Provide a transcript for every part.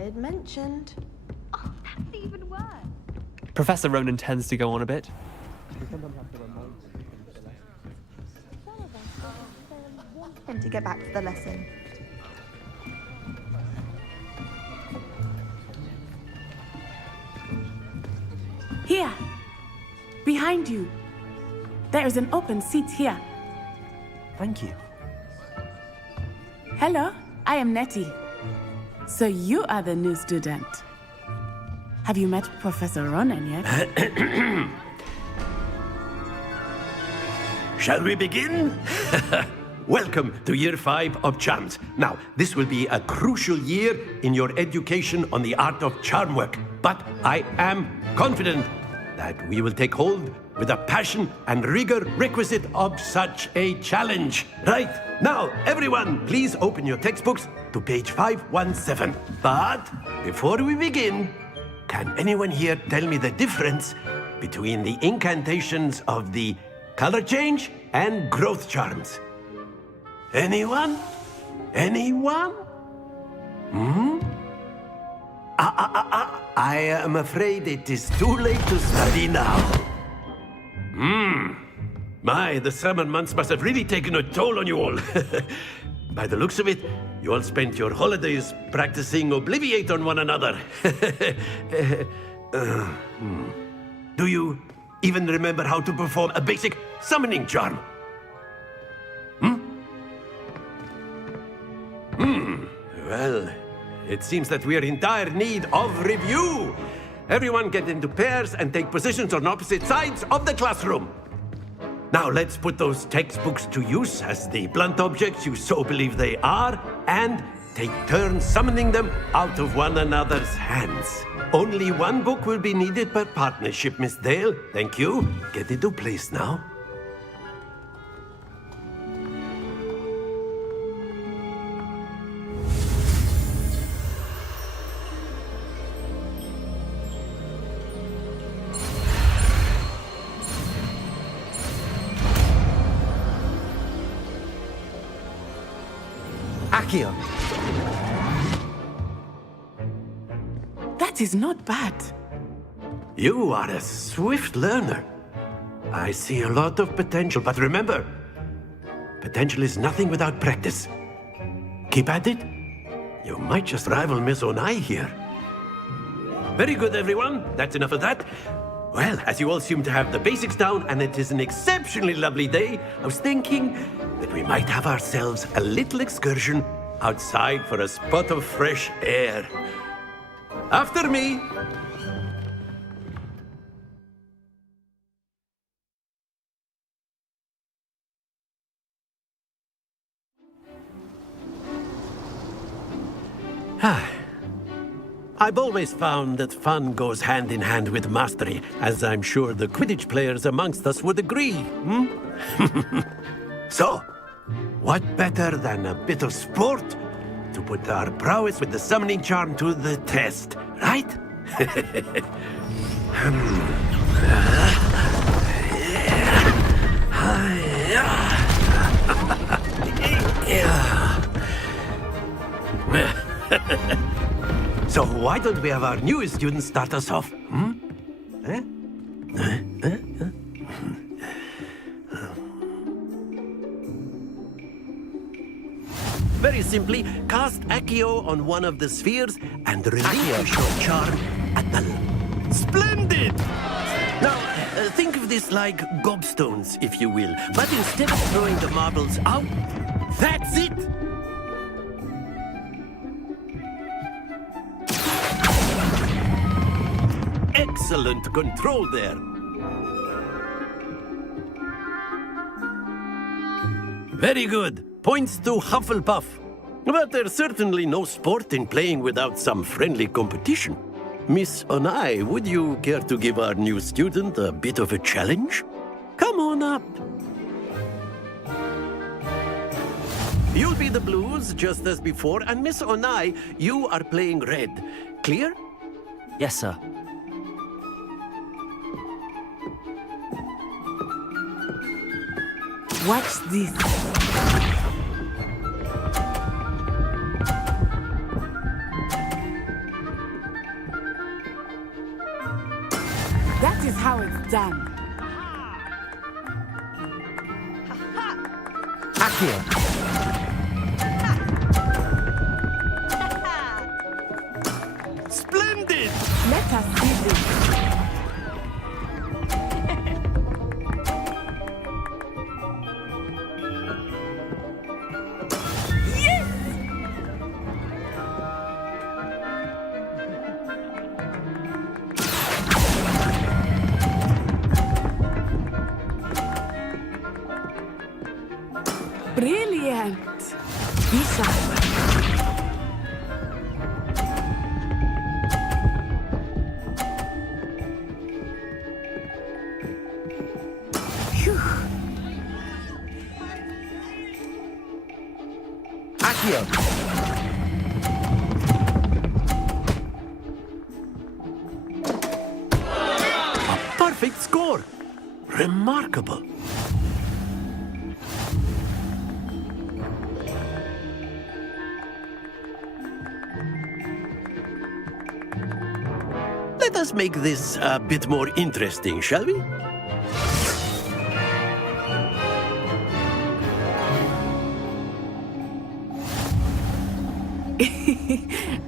I had mentioned. Oh, that's even worse. Professor Ronan tends to go on a bit. And to get back to the lesson. Here, behind you. There is an open seat here. Thank you. Hello, I am Nettie. So you are the new student. Have you met Professor Ronan yet? Shall we begin? Welcome to Year 5 of Charms. Now, this will be a crucial year in your education on the art of charm work. But I am confident that we will take hold with the passion and rigor requisite of such a challenge. Right, now, everyone, please open your textbooks to page 517. But before we begin, can anyone here tell me the difference between the incantations of the color change and growth charms? Anyone? Anyone? I am afraid it is too late to study now. My, the summer months must have really taken a toll on you all. By the looks of it, you all spent your holidays practicing Obliviate on one another. Do you even remember how to perform a basic summoning charm? Well, it seems that we are in dire need of review. Everyone get into pairs and take positions on opposite sides of the classroom. Now let's put those textbooks to use as the blunt objects you so believe they are, and take turns summoning them out of one another's hands. Only one book will be needed per partnership, Miss Dale. Thank you. Get into place now. Accio. That is not bad. You are a swift learner. I see a lot of potential, but remember, potential is nothing without practice. Keep at it. You might just rival Miss Onai here. Very good, everyone. That's enough of that. Well, as you all seem to have the basics down, and it is an exceptionally lovely day, I was thinking that we might have ourselves a little excursion outside for a spot of fresh air. After me. I've always found that fun goes hand in hand with mastery, as I'm sure the Quidditch players amongst us would agree. So, what better than a bit of sport to put our prowess with the summoning charm to the test, right? So why don't we have our newest student start us off? Very simply, cast Accio on one of the spheres and relinquish your charm at the... Splendid! Now, think of this like gobstones, if you will. But instead of throwing the marbles out, that's it! Excellent control there. Very good. Points to Hufflepuff. But there's certainly no sport in playing without some friendly competition. Miss Onai, would you care to give our new student a bit of a challenge? Come on up. You'll be the blues, just as before, and Miss Onai, you are playing red. Clear? Yes, sir. Watch this. That is how it's done. Accio. Splendid! Let us see this. Brilliant! Be sharp. Phew. Accio. A perfect score! Remarkable. Let us make this a bit more interesting, shall we?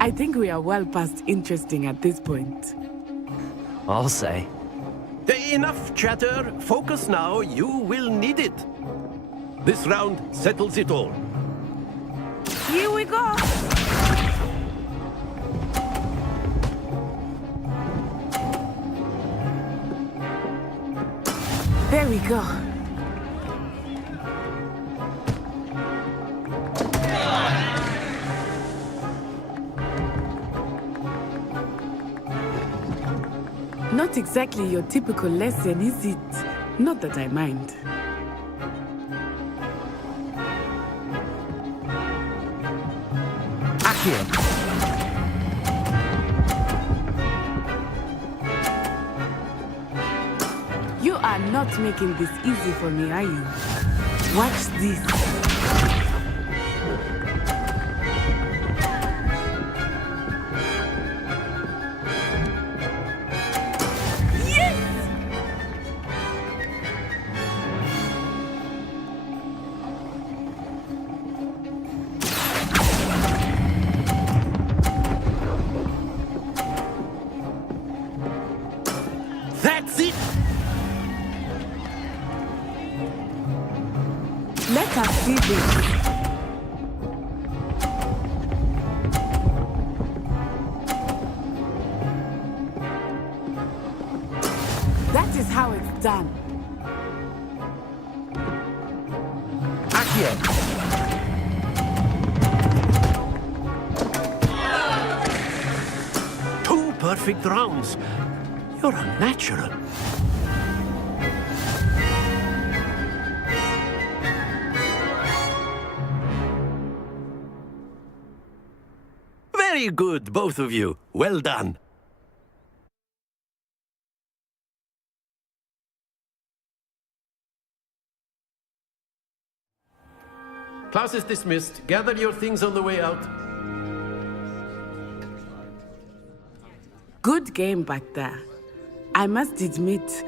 I think we are well past interesting at this point. I'll say. Enough chatter. Focus now. You will need it. This round settles it all. Here we go! There we go. Not exactly your typical lesson, is it? Not that I mind. Accio. You are not making this easy for me, are you? Watch this. That's it! Let us see this. That is how it's done. Accio. Two perfect rounds. You're a natural. Very good, both of you. Well done. Class is dismissed. Gather your things on the way out. Good game back there. I must admit,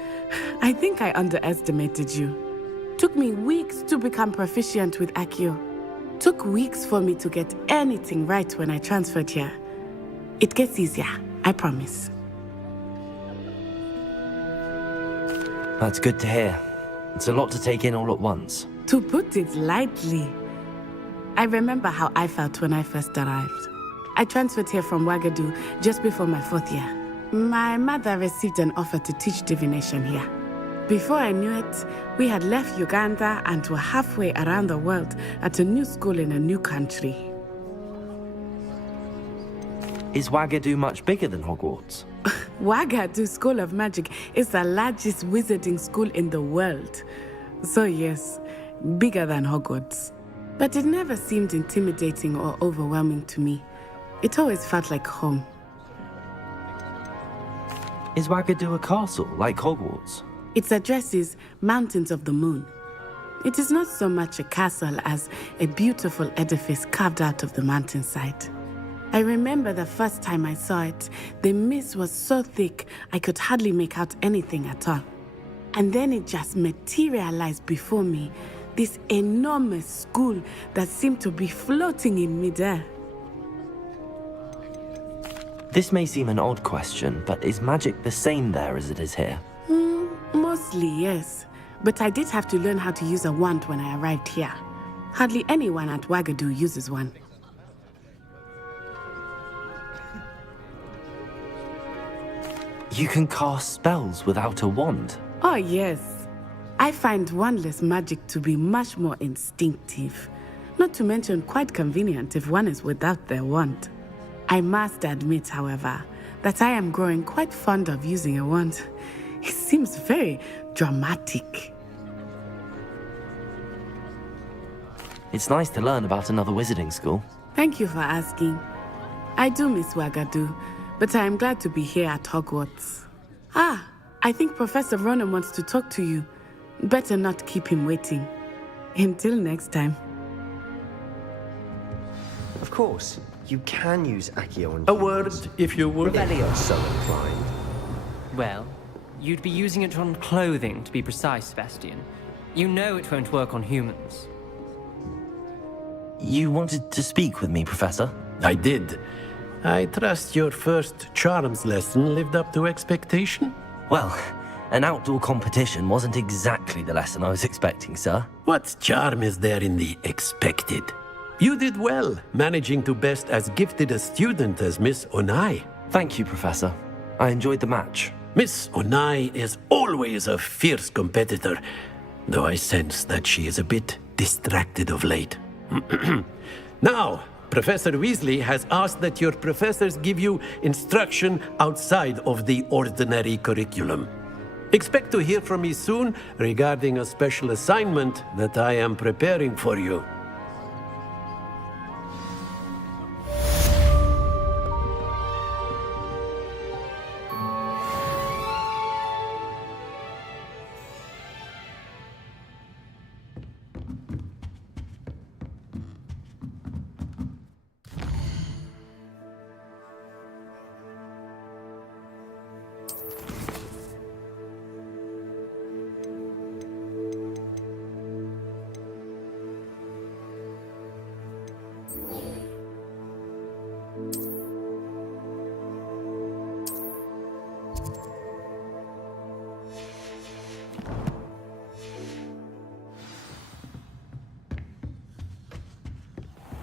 I think I underestimated you. Took me weeks to become proficient with Accio. Took weeks for me to get anything right when I transferred here. It gets easier, I promise. That's good to hear. It's a lot to take in all at once. To put it lightly, I remember how I felt when I first arrived. I transferred here from Ouagadougou just before my 4th year. My mother received an offer to teach divination here. Before I knew it, we had left Uganda and were halfway around the world at a new school in a new country. Is Ouagadougou much bigger than Hogwarts? Ouagadougou School of Magic is the largest wizarding school in the world. So yes, bigger than Hogwarts. But it never seemed intimidating or overwhelming to me. It always felt like home. Is Ouagadougou a castle, like Hogwarts? Its address is Mountains of the Moon. It is not so much a castle as a beautiful edifice carved out of the mountainside. I remember the first time I saw it, the mist was so thick I could hardly make out anything at all. And then it just materialized before me, this enormous school that seemed to be floating in midair. This may seem an odd question, but is magic the same there as it is here? Mostly, yes. But I did have to learn how to use a wand when I arrived here. Hardly anyone at Wagadu uses one. You can cast spells without a wand. Oh, yes. I find wandless magic to be much more instinctive. Not to mention quite convenient if one is without their wand. I must admit, however, that I am growing quite fond of using a wand. It seems very dramatic. It's nice to learn about another wizarding school. Thank you for asking. I do miss Wagadu, but I am glad to be here at Hogwarts. Ah, I think Professor Ronan wants to talk to you. Better not keep him waiting. Until next time. Of course, you can use Accio on A humans. word, if you would. If you're so inclined. Well, you'd be using it on clothing, to be precise, Sebastian. You know it won't work on humans. You wanted to speak with me, Professor? I did. I trust your first charms lesson lived up to expectation? Well, an outdoor competition wasn't exactly the lesson I was expecting, sir. What charm is there in the expected? You did well, managing to best as gifted a student as Miss Onai. Thank you, Professor. I enjoyed the match. Miss Onai is always a fierce competitor, though I sense that she is a bit distracted of late. Now, Professor Weasley has asked that your professors give you instruction outside of the ordinary curriculum. Expect to hear from me soon regarding a special assignment that I am preparing for you.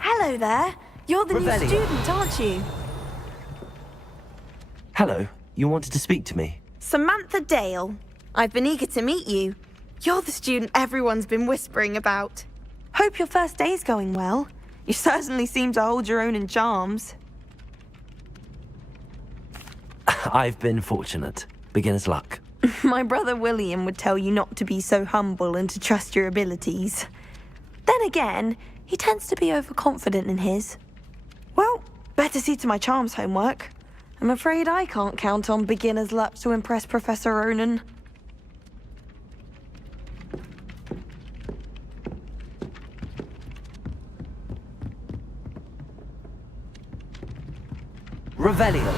Hello there. You're the Revelio. new student, aren't you? Hello, you wanted to speak to me? Samantha Dale. I've been eager to meet you. You're the student everyone's been whispering about. Hope your first day's going well. You certainly seem to hold your own in charms. I've been fortunate. Beginner's luck. My brother William would tell you not to be so humble and to trust your abilities. Then again, he tends to be overconfident in his. Well, better see to my charms homework. I'm afraid I can't count on beginner's luck to impress Professor Ronan. Revelio.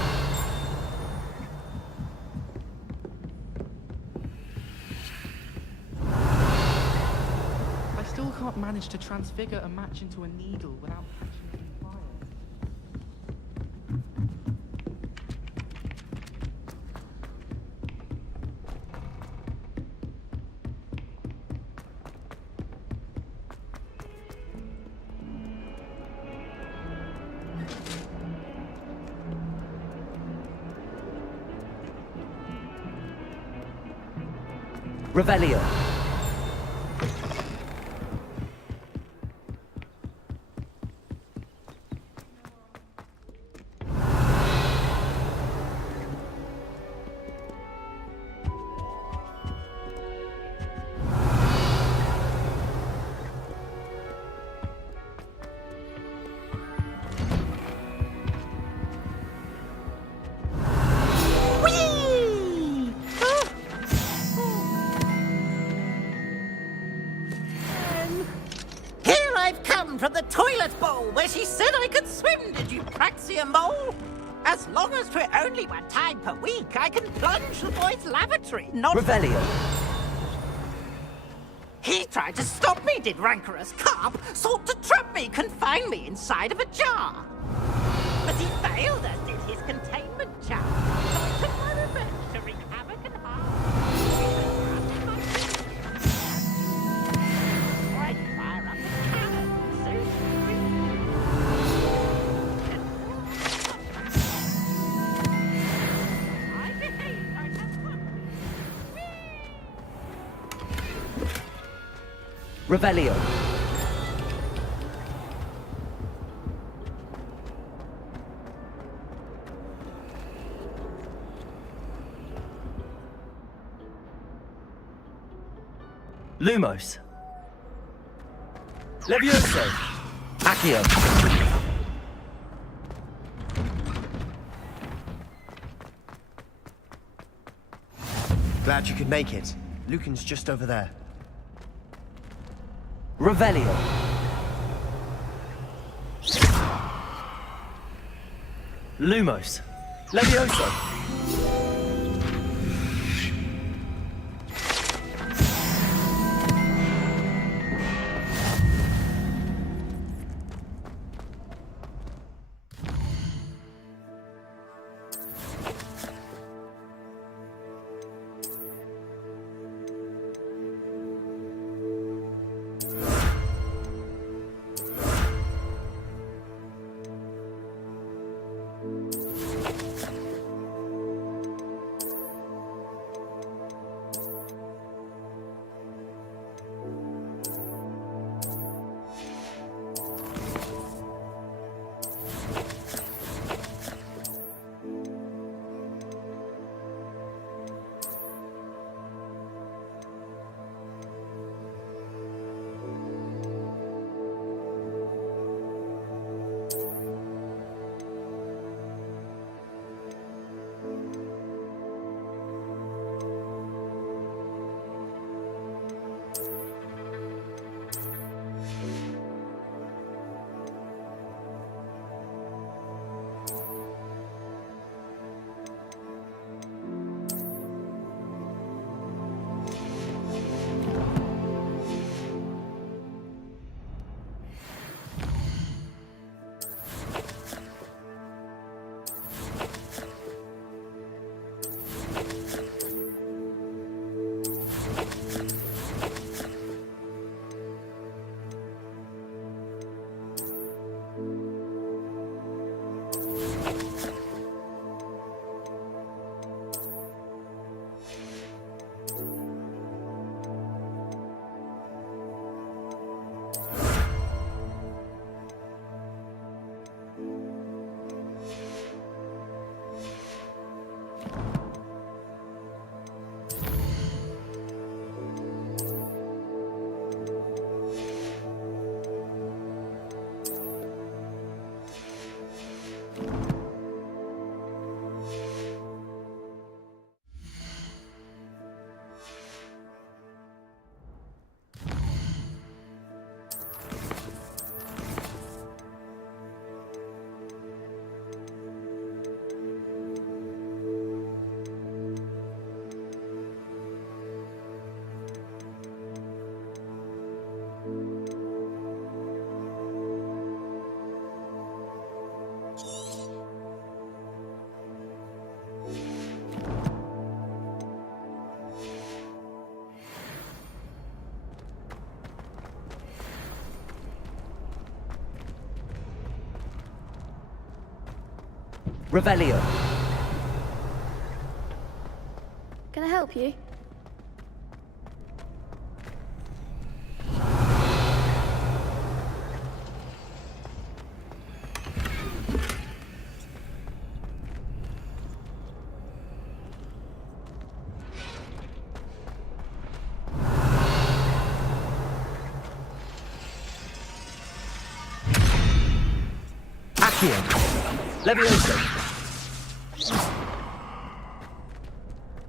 I still can't manage to transfigure a match into a needle without catching it on fire. Revelio. Praxia Mole? As long as we're only 1 time per week, I can plunge the boy's lavatory, not... Revelio. He tried to stop me, did rancorous carp. Sought to trap me, confine me inside of a jar. But he failed, as did his containment charm. So I took my revenge to wreak havoc and harm. I'd fire up a cannon, soon I behaved, I just Revelio. Lumos. Levioso. Accio. Glad you could make it. Lucan's just over there. Revelio. Lumos. Levioso. Revelio. Can I help you? Accio. Levioso.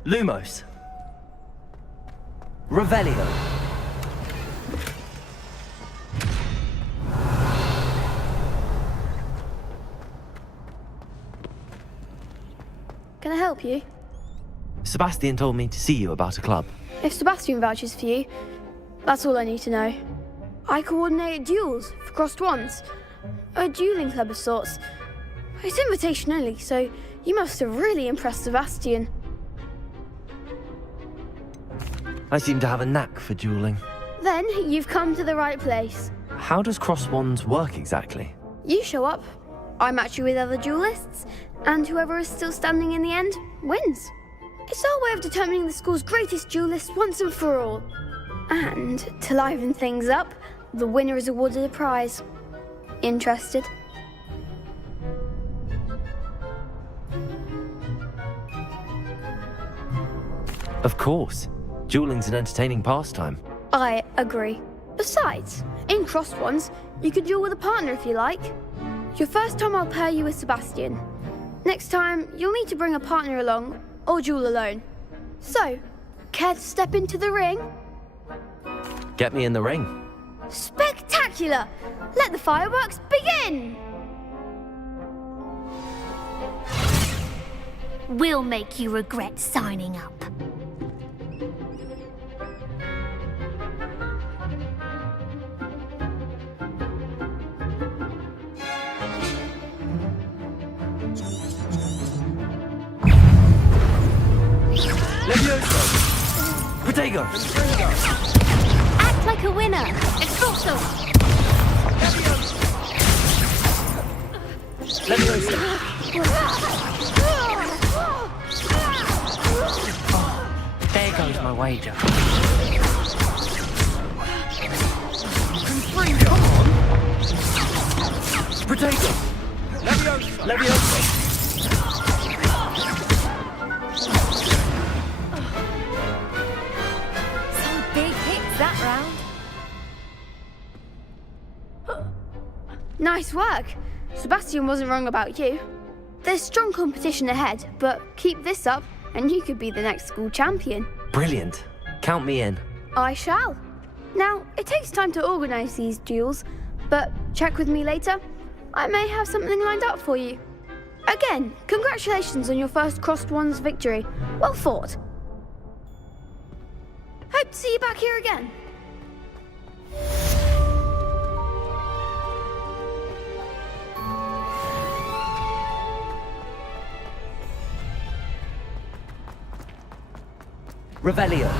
Lumos. Revelio. Can I help you? Sebastian told me to see you about a club. If Sebastian vouches for you, that's all I need to know. I coordinate duels for crossed ones. A dueling club of sorts. It's invitation only, so you must have really impressed Sebastian. I seem to have a knack for dueling. Then you've come to the right place. How does cross wands work exactly? You show up, I match you with other duelists, and whoever is still standing in the end wins. It's our way of determining the school's greatest duelist once and for all. And to liven things up, the winner is awarded a prize. Interested? Of course. Dueling's an entertaining pastime. I agree. Besides, in crossed ones, you can duel with a partner if you like. Your first time I'll pair you with Sebastian. Next time, you'll need to bring a partner along, or duel alone. So, care to step into the ring? Get me in the ring. Spectacular! Let the fireworks begin! We'll make you regret signing up. Protego! Act like a winner. Esforzo! There goes my wager. Protego! Levioso! Some big hits that round. Nice work. Sebastian wasn't wrong about you. There's strong competition ahead, but keep this up and you could be the next school champion. Brilliant. Count me in. I shall. Now, it takes time to organise these duels, but check with me later. I may have something lined up for you. Again, congratulations on your first crossed ones victory. Well fought. Hope to see you back here again. Revelio.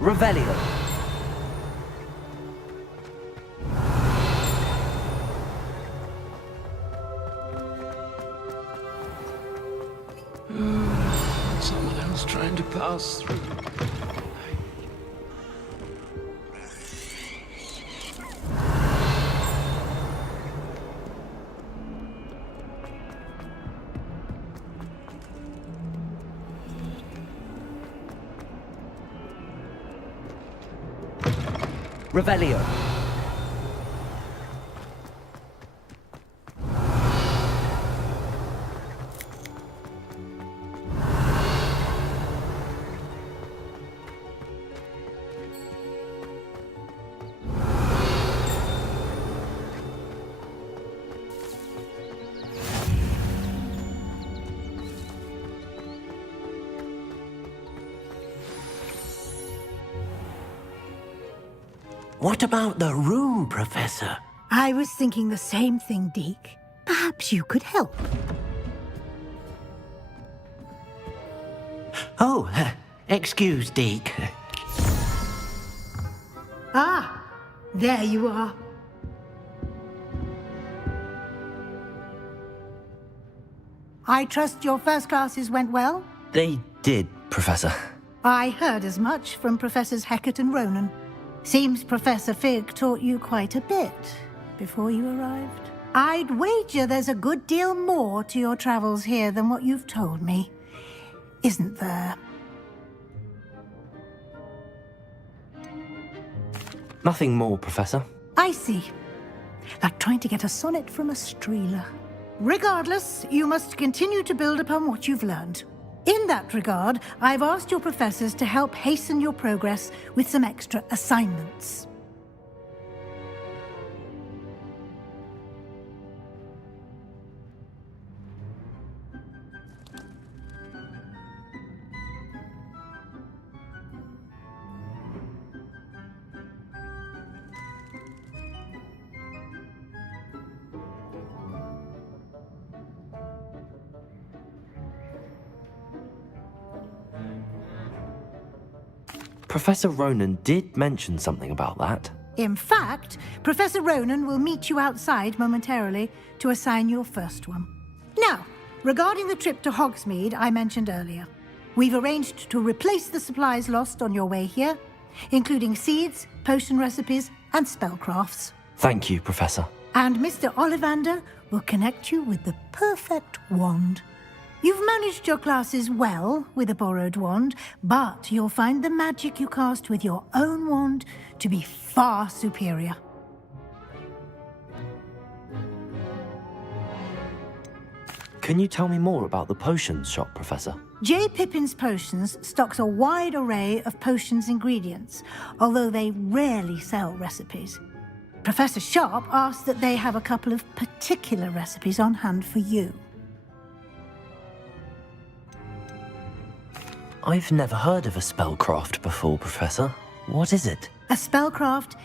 Revelio. Someone else trying to pass through. Revelio. What about the room, Professor? I was thinking the same thing, Deke. Perhaps you could help. Oh, excuse, Deke. Ah, there you are. I trust your first classes went well? They did, Professor. I heard as much from Professors Hecat and Ronan. Seems Professor Fig taught you quite a bit before you arrived. I'd wager there's a good deal more to your travels here than what you've told me. Isn't there? Nothing more, Professor. I see. Like trying to get a sonnet from a streeler. Regardless, you must continue to build upon what you've learned. In that regard, I've asked your professors to help hasten your progress with some extra assignments. Professor Ronan did mention something about that. In fact, Professor Ronan will meet you outside momentarily to assign your first one. Now, regarding the trip to Hogsmeade I mentioned earlier, we've arranged to replace the supplies lost on your way here, including seeds, potion recipes, and spellcrafts. Thank you, Professor. And Mr. Ollivander will connect you with the perfect wand. You've managed your classes well with a borrowed wand, but you'll find the magic you cast with your own wand to be far superior. Can you tell me more about the potions shop, Professor? J. Pippin's Potions stocks a wide array of potions ingredients, although they rarely sell recipes. Professor Sharp asked that they have a couple of particular recipes on hand for you. I've never heard of a spellcraft before, Professor. What is it? A spellcraft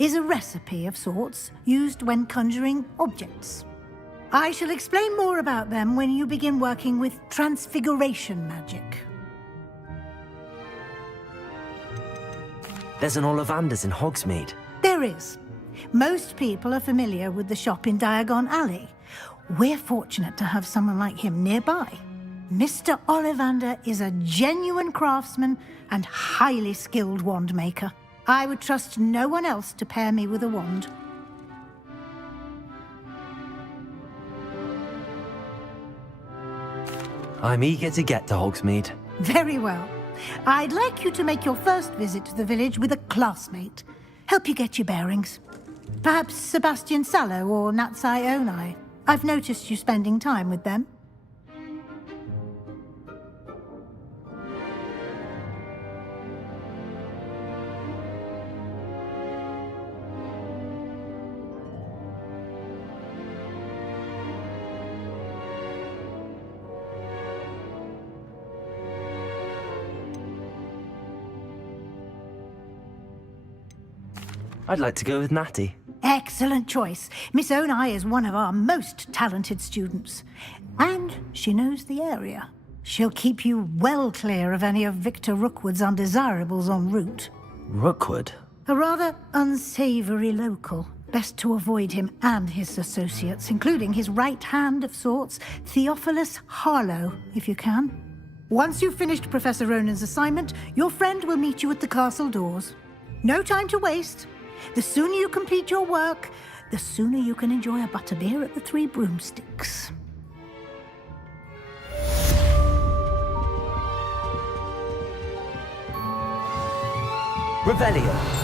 is a recipe of sorts used when conjuring objects. I shall explain more about them when you begin working with transfiguration magic. There's an Ollivander's in Hogsmeade. There is. Most people are familiar with the shop in Diagon Alley. We're fortunate to have someone like him nearby. Mr. Ollivander is a genuine craftsman and highly skilled wand maker. I would trust no one else to pair me with a wand. I'm eager to get to Hogsmeade. Very well. I'd like you to make your first visit to the village with a classmate. Help you get your bearings. Perhaps Sebastian Sallow or Natsai Onai. I've noticed you spending time with them. I'd like to go with Natty. Excellent choice. Miss Onai is one of our most talented students. And she knows the area. She'll keep you well clear of any of Victor Rookwood's undesirables en route. Rookwood? A rather unsavory local. Best to avoid him and his associates, including his right hand of sorts, Theophilus Harlow, if you can. Once you've finished Professor Ronan's assignment, your friend will meet you at the castle doors. No time to waste. The sooner you complete your work, the sooner you can enjoy a butterbeer at the Three Broomsticks. Revelio.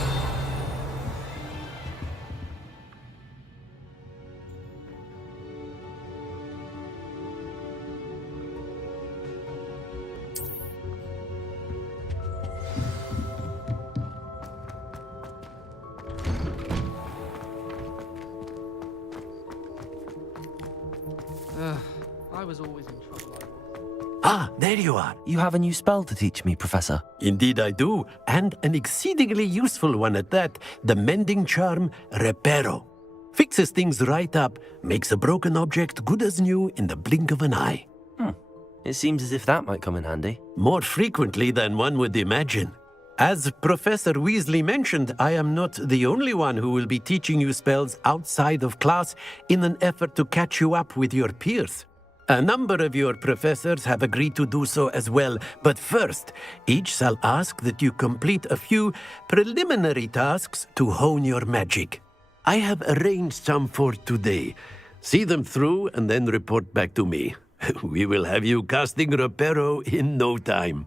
I was always in trouble. Ah, there you are. You have a new spell to teach me, Professor. Indeed I do, and an exceedingly useful one at that. The mending charm, Reparo. Fixes things right up, makes a broken object good as new in the blink of an eye. It seems as if that might come in handy. More frequently than one would imagine. As Professor Weasley mentioned, I am not the only one who will be teaching you spells outside of class in an effort to catch you up with your peers. A number of your professors have agreed to do so as well, but first, each shall ask that you complete a few preliminary tasks to hone your magic. I have arranged some for today. See them through and then report back to me. We will have you casting Reparo in no time.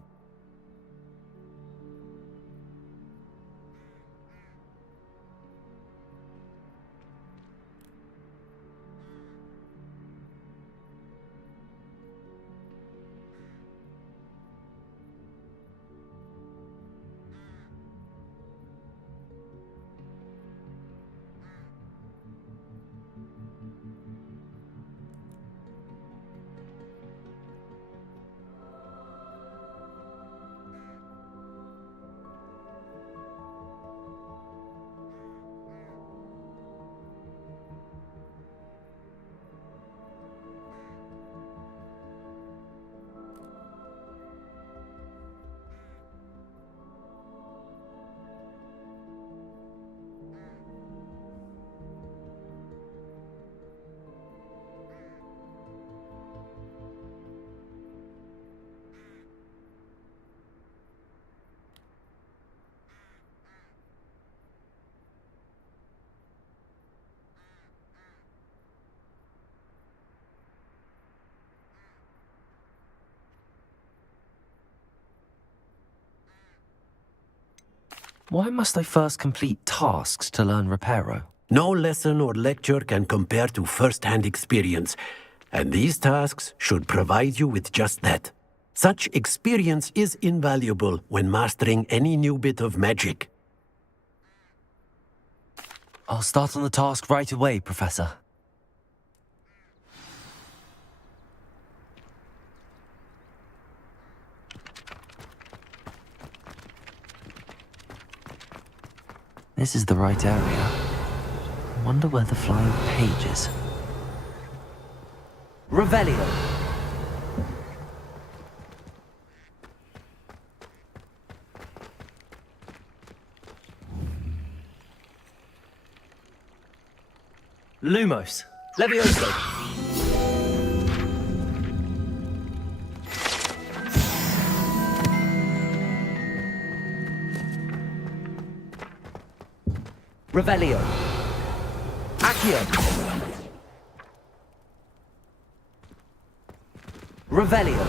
Why must I first complete tasks to learn Reparo? No lesson or lecture can compare to first-hand experience, and these tasks should provide you with just that. Such experience is invaluable when mastering any new bit of magic. I'll start on the task right away, Professor. This is the right area. I wonder where the flying page is. Revelio! Lumos! Levioso! Revelio. Accio. Revelio.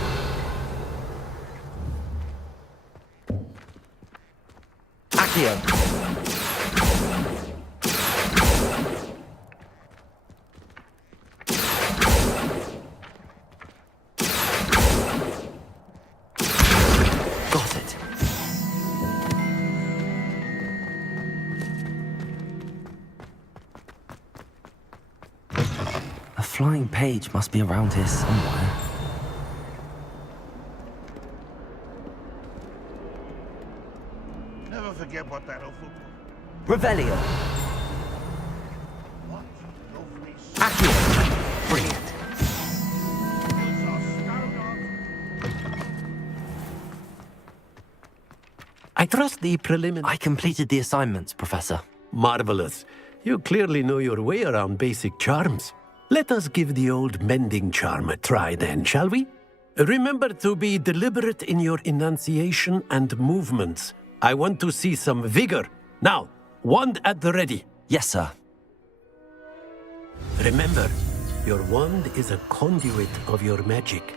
Accio. Got it. A flying page must be around here somewhere. Never forget what that awful... Revelio. What? Lovely... Accio. Brilliant. I trust the preliminary... I completed the assignments, Professor. Marvelous. You clearly know your way around basic charms. Let us give the old mending charm a try then, shall we? Remember to be deliberate in your enunciation and movements. I want to see some vigor. Now, wand at the ready. Yes, sir. Remember, your wand is a conduit of your magic.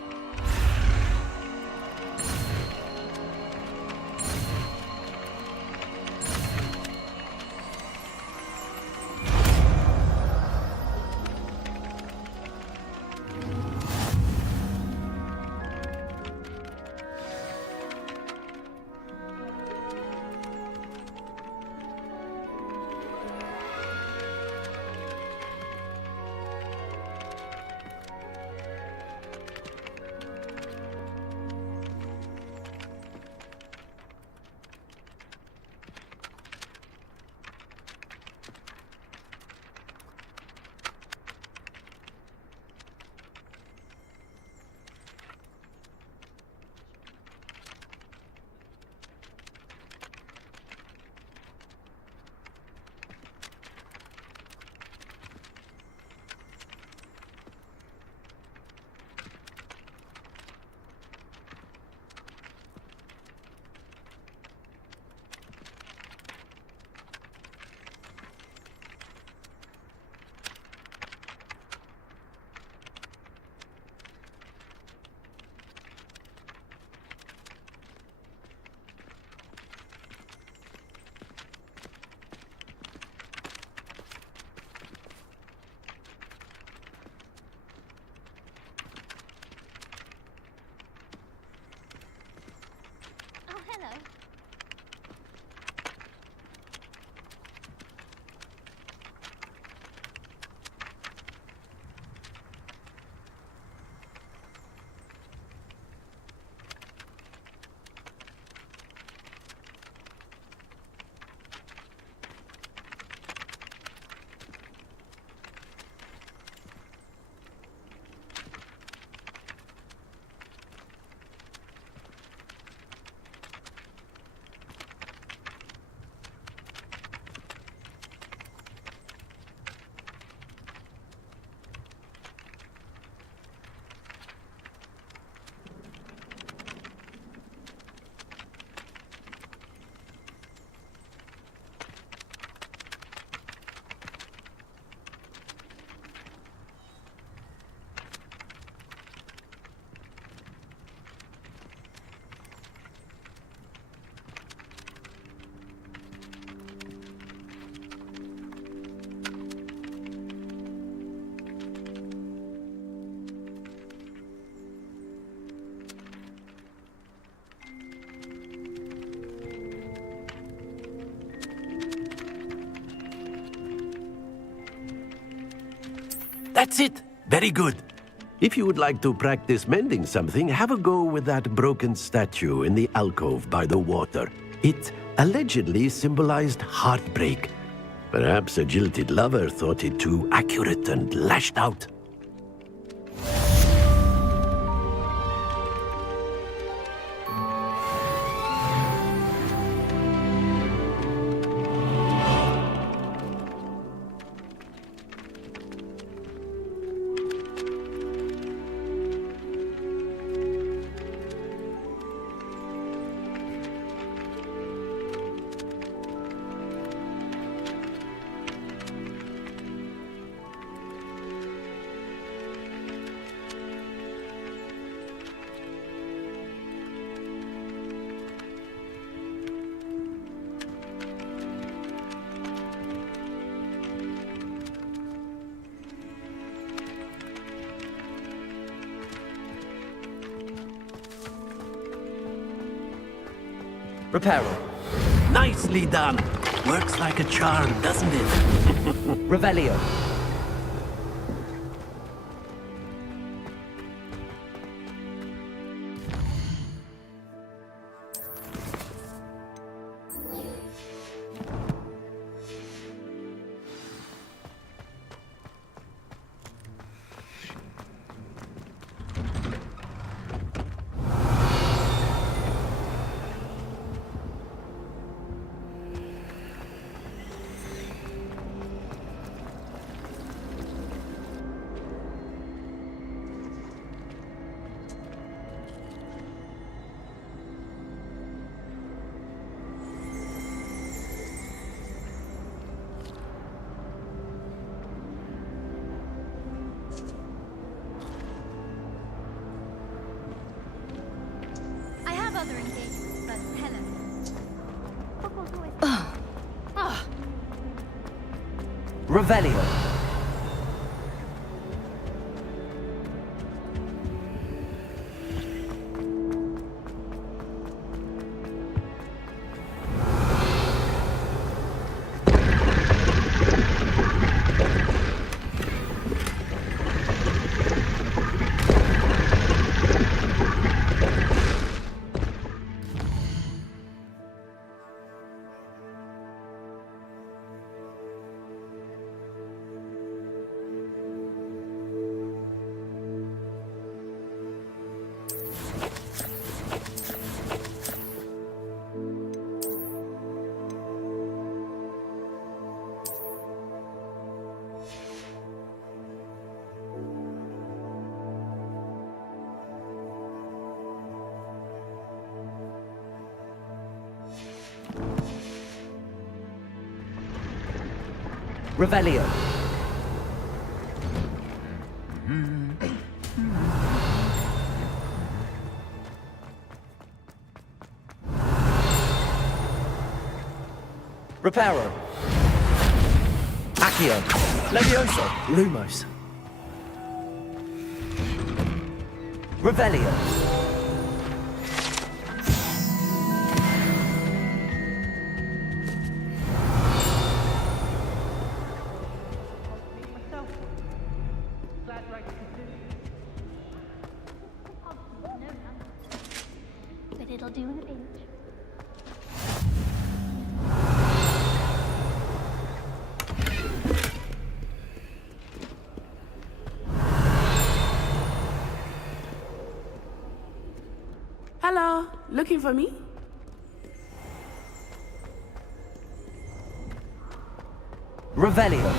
That's it. Very good. If you would like to practice mending something, have a go with that broken statue in the alcove by the water. It allegedly symbolized heartbreak. Perhaps a jilted lover thought it too accurate and lashed out. Reparo. Nicely done. Works like a charm, doesn't it? Revelio. Other engagements, but hello. Football's always... Revelio. Revelio. Reparo. Accio. Levioso. Lumos. Revelio. But it'll do in a pinch. Hello, looking for me? Revelio.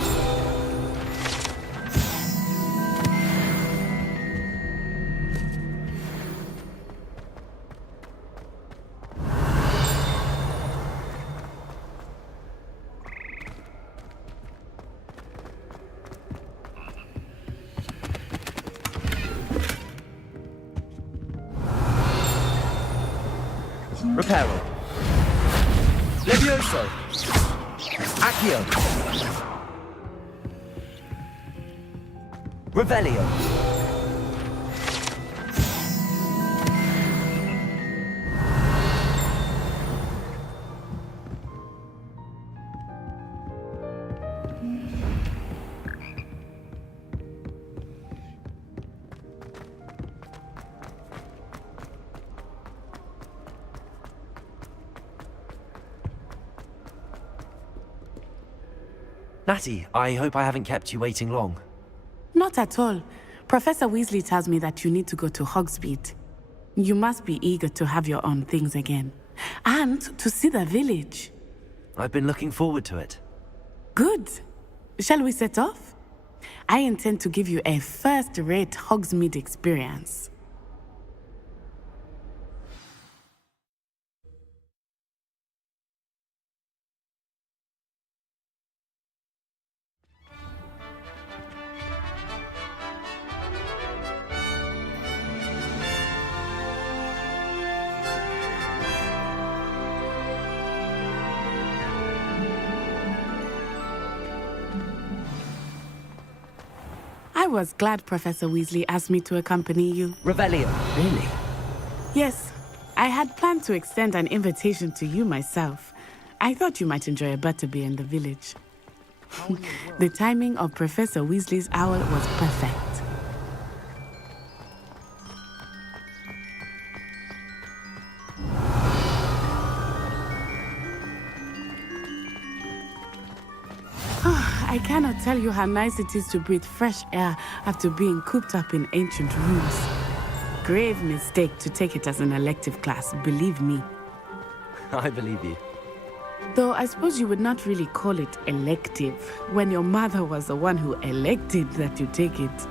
Reparo. Levioso. Accio. Revelio. Natty, I hope I haven't kept you waiting long. Not at all. Professor Weasley tells me that you need to go to Hogsmeade. You must be eager to have your own things again. And to see the village. I've been looking forward to it. Good. Shall we set off? I intend to give you a first-rate Hogsmeade experience. I was glad Professor Weasley asked me to accompany you. Revelio. Really? Yes, I had planned to extend an invitation to you myself. I thought you might enjoy a butterbeer in the village. The timing of Professor Weasley's owl was perfect. I cannot tell you how nice it is to breathe fresh air after being cooped up in ancient rooms. Grave mistake to take it as an elective class, believe me. I believe you. Though I suppose you would not really call it elective when your mother was the one who elected that you take it.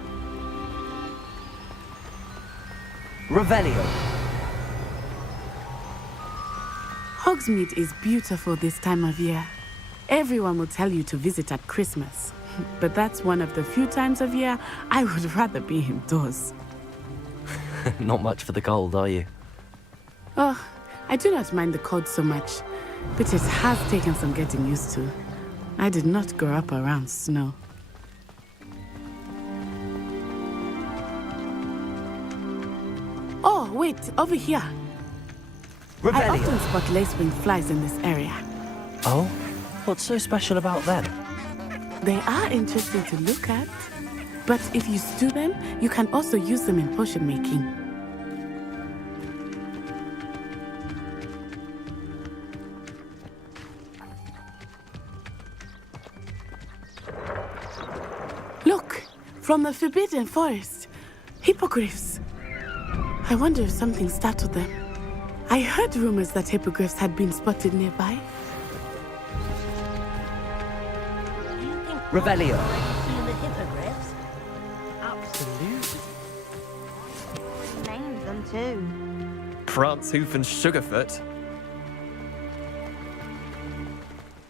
Revelio. Hogsmeade is beautiful this time of year. Everyone will tell you to visit at Christmas. But that's one of the few times of year I would rather be indoors. Not much for the cold, are you? Oh, I do not mind the cold so much, but it has taken some getting used to. I did not grow up around snow. Oh, wait, over here. I often spot lacewing flies in this area. Oh? What's so special about them? They are interesting to look at, but if you stew them, you can also use them in potion making. Look, from the Forbidden Forest, hippogriffs. I wonder if something startled them. I heard rumors that hippogriffs had been spotted nearby. Revelio. The hippogriffs? Absolutely. Named them too. Prance, Hoof, and Sugarfoot.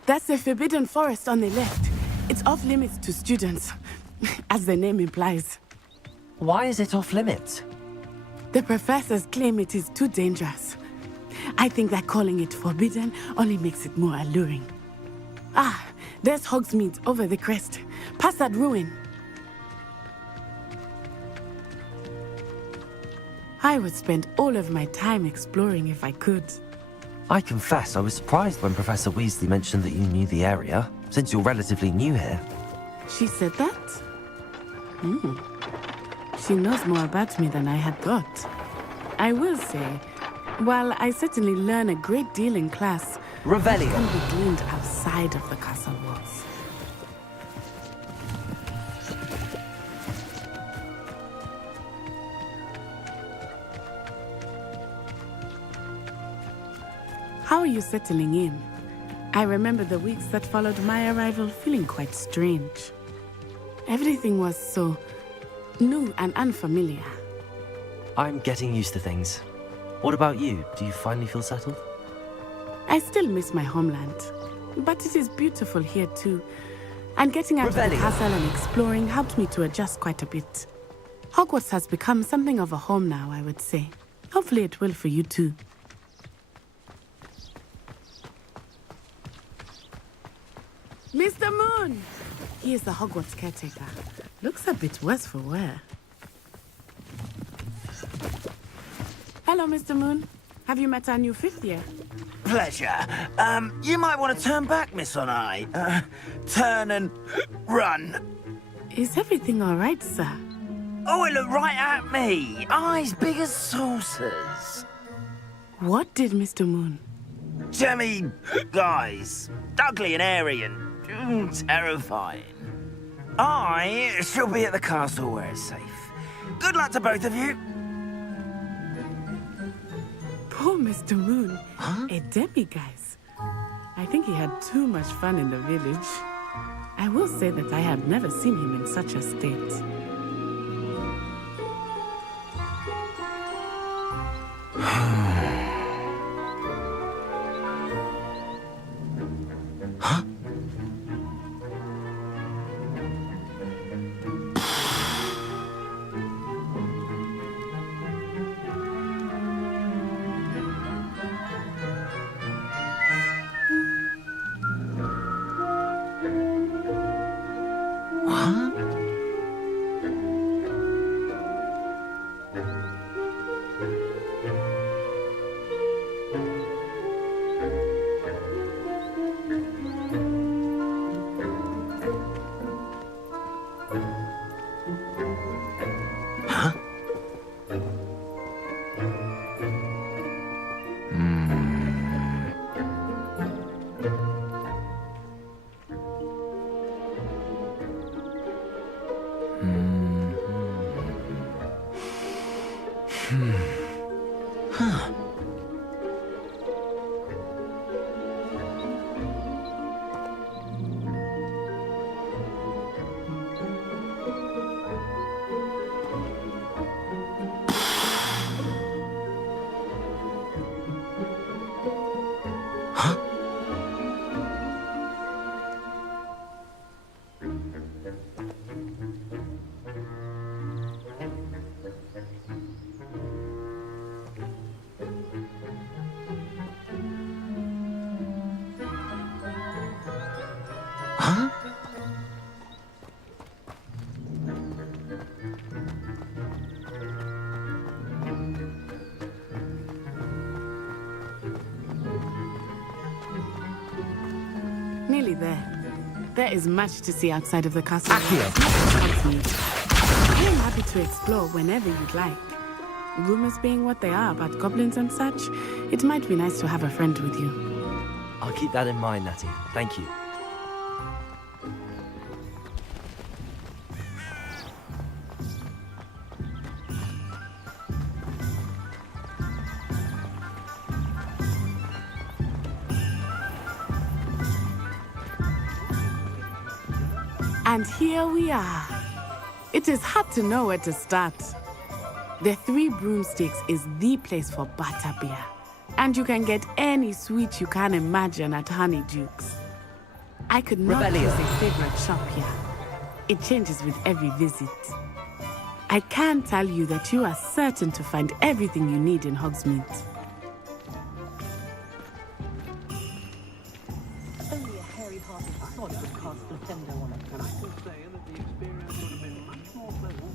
That's the Forbidden Forest on the left. It's off limits to students, as the name implies. Why is it off limits? The professors claim it is too dangerous. I think that calling it forbidden only makes it more alluring. Ah, there's Hogsmeade over the crest. Past that ruin. I would spend all of my time exploring if I could. I confess I was surprised when Professor Weasley mentioned that you knew the area, since you're relatively new here. She said that? She knows more about me than I had thought. I will say, while I certainly learn a great deal in class, Revelio. it can be gleaned outside of the castle walls. How are you settling in? I remember the weeks that followed my arrival feeling quite strange. Everything was so new and unfamiliar. I'm getting used to things. What about you? Do you finally feel settled? I still miss my homeland, but it is beautiful here too. And getting out of the castle and exploring helped me to adjust quite a bit. Hogwarts has become something of a home now, I would say. Hopefully it will for you too. Mr. Moon! He is the Hogwarts caretaker. Looks a bit worse for wear. Hello, Mr. Moon. Have you met our new fifth year? Pleasure. You might want to turn back, Miss Onai. Turn and run. Is everything all right, sir? Oh, it looked right at me. Eyes big as saucers. What did Mr. Moon? Jemmy guys. Ugly and airy and Terrifying. I shall be at the castle where it's safe. Good luck to both of you. Poor Mr. Moon. A demiguise. I think he had too much fun in the village. I will say that I have never seen him in such a state. Nearly there. There is much to see outside of the castle. I am happy to explore whenever you'd like. Rumors being what they are about goblins and such, it might be nice to have a friend with you. I'll keep that in mind, Natty. Thank you. And here we are. It is hard to know where to start. The Three Broomsticks is the place for butterbeer. And you can get any sweet you can imagine at Honeydukes. I could not choose a favorite shop here. It changes with every visit. I can tell you that you are certain to find everything you need in Hogsmeade. Only a hairy-hearted sod could cast Defender on it. And I can say that the experience would have been much more pleasant.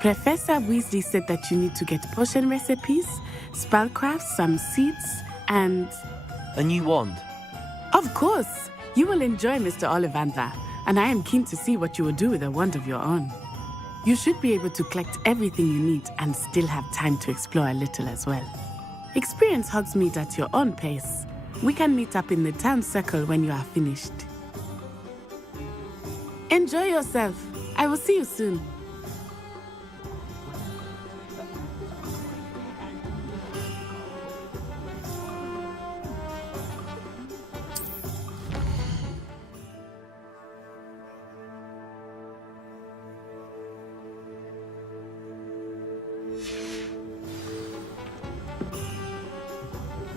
Professor Weasley said that you need to get potion recipes, spellcrafts, some seeds, and... A new wand? Of course! You will enjoy Mr. Ollivander, and I am keen to see what you will do with a wand of your own. You should be able to collect everything you need and still have time to explore a little as well. Experience Hogsmeade at your own pace. We can meet up in the town circle when you are finished. Enjoy yourself. I will see you soon.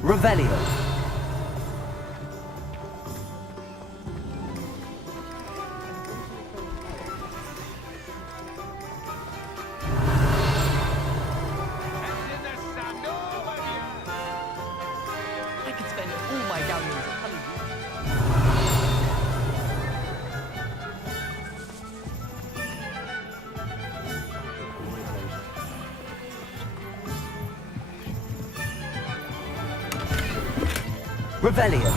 Revelio. I could spend all my galleons at Revelio.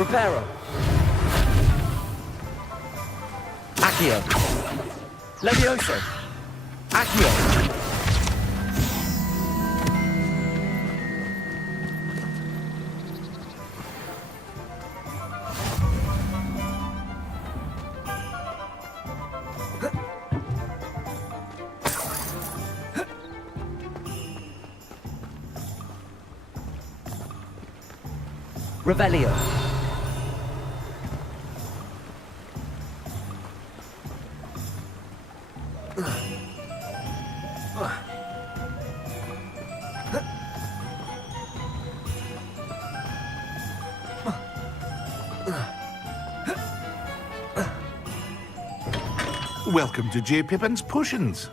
Reparo. Accio. Levioso. Accio. Revelio. Welcome to J. Pippin's Potions.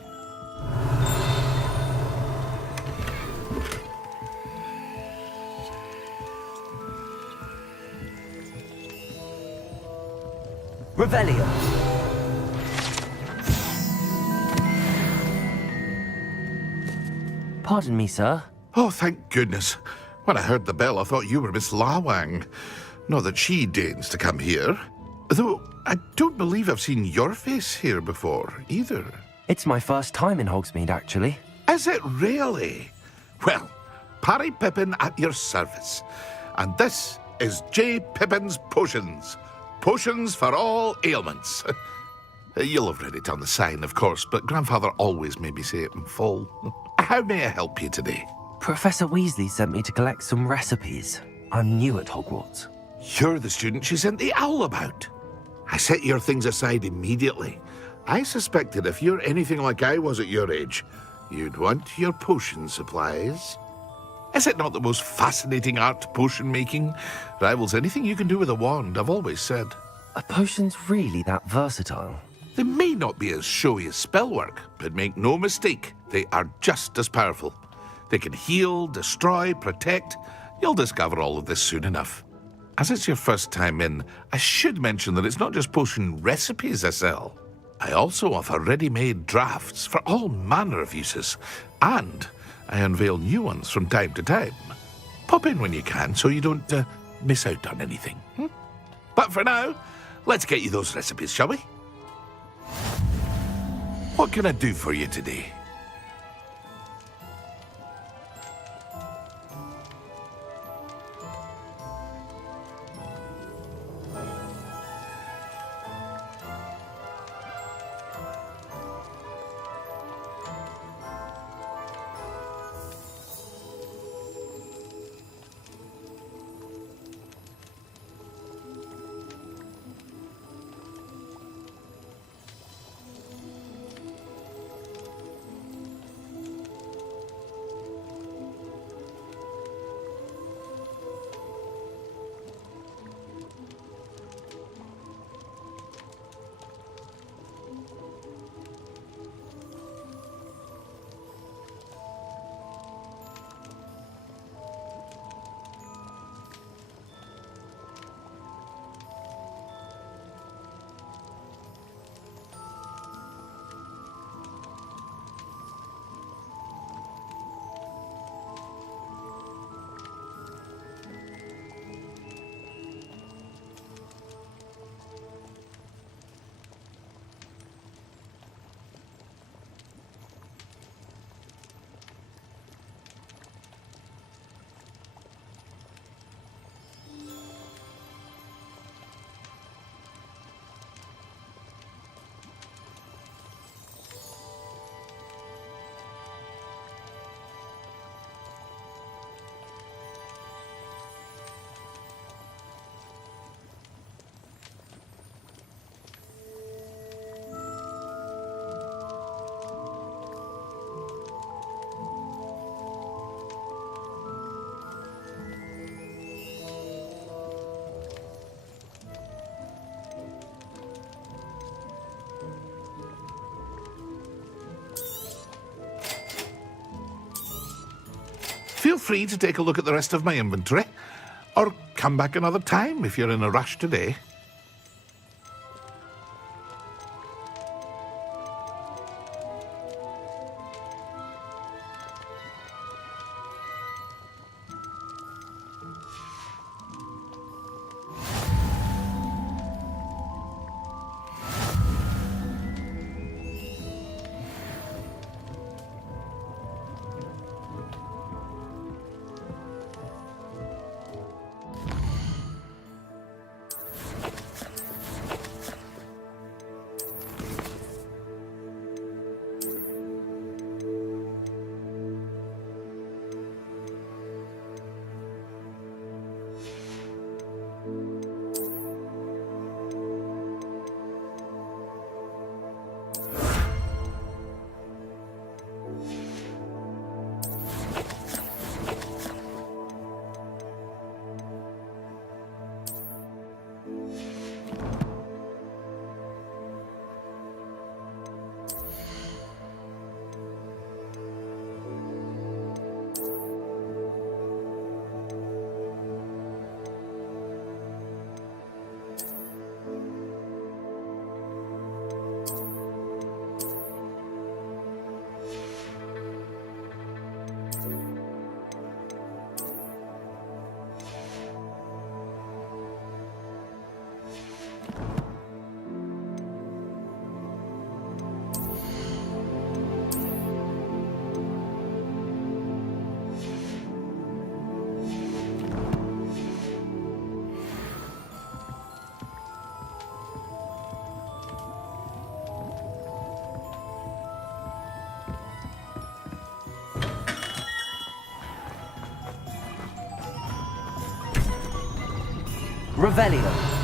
Revelio. Pardon me, sir. Oh, thank goodness. When I heard the bell, I thought you were Miss Lawang. Not that she deigns to come here. Though I don't believe I've seen your face here before, either. It's my first time in Hogsmeade, actually. Is it really? Well, Parry Pippin at your service. And this is J. Pippin's Potions. Potions for all ailments. You'll have read it on the sign, of course, but Grandfather always made me say it in full. How may I help you today? Professor Weasley sent me to collect some recipes. I'm new at Hogwarts. You're the student she sent the owl about. I set your things aside immediately. I suspected if you're anything like I was at your age, you'd want your potion supplies. Is it not the most fascinating art, potion making? Rivals anything you can do with a wand, I've always said. Are potions really that versatile? They may not be as showy as spellwork, but make no mistake, they are just as powerful. They can heal, destroy, protect. You'll discover all of this soon enough. As it's your first time in, I should mention that it's not just potion recipes I sell. I also offer ready-made drafts for all manner of uses, and I unveil new ones from time to time. Pop in when you can so you don't miss out on anything. But for now, let's get you those recipes, shall we? What can I do for you today? Feel free to take a look at the rest of my inventory, or come back another time if you're in a rush today. Revelio.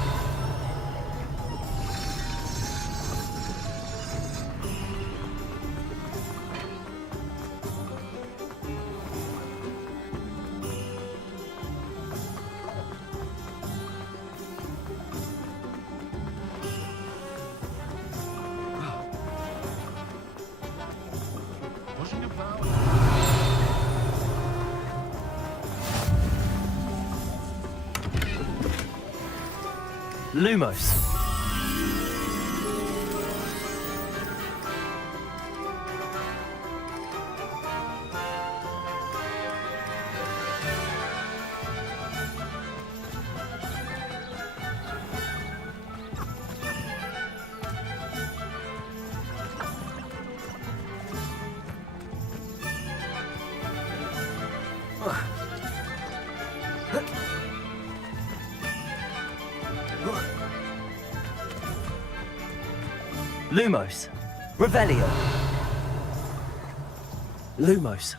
Lumos. Lumos. Revelio. Lumos.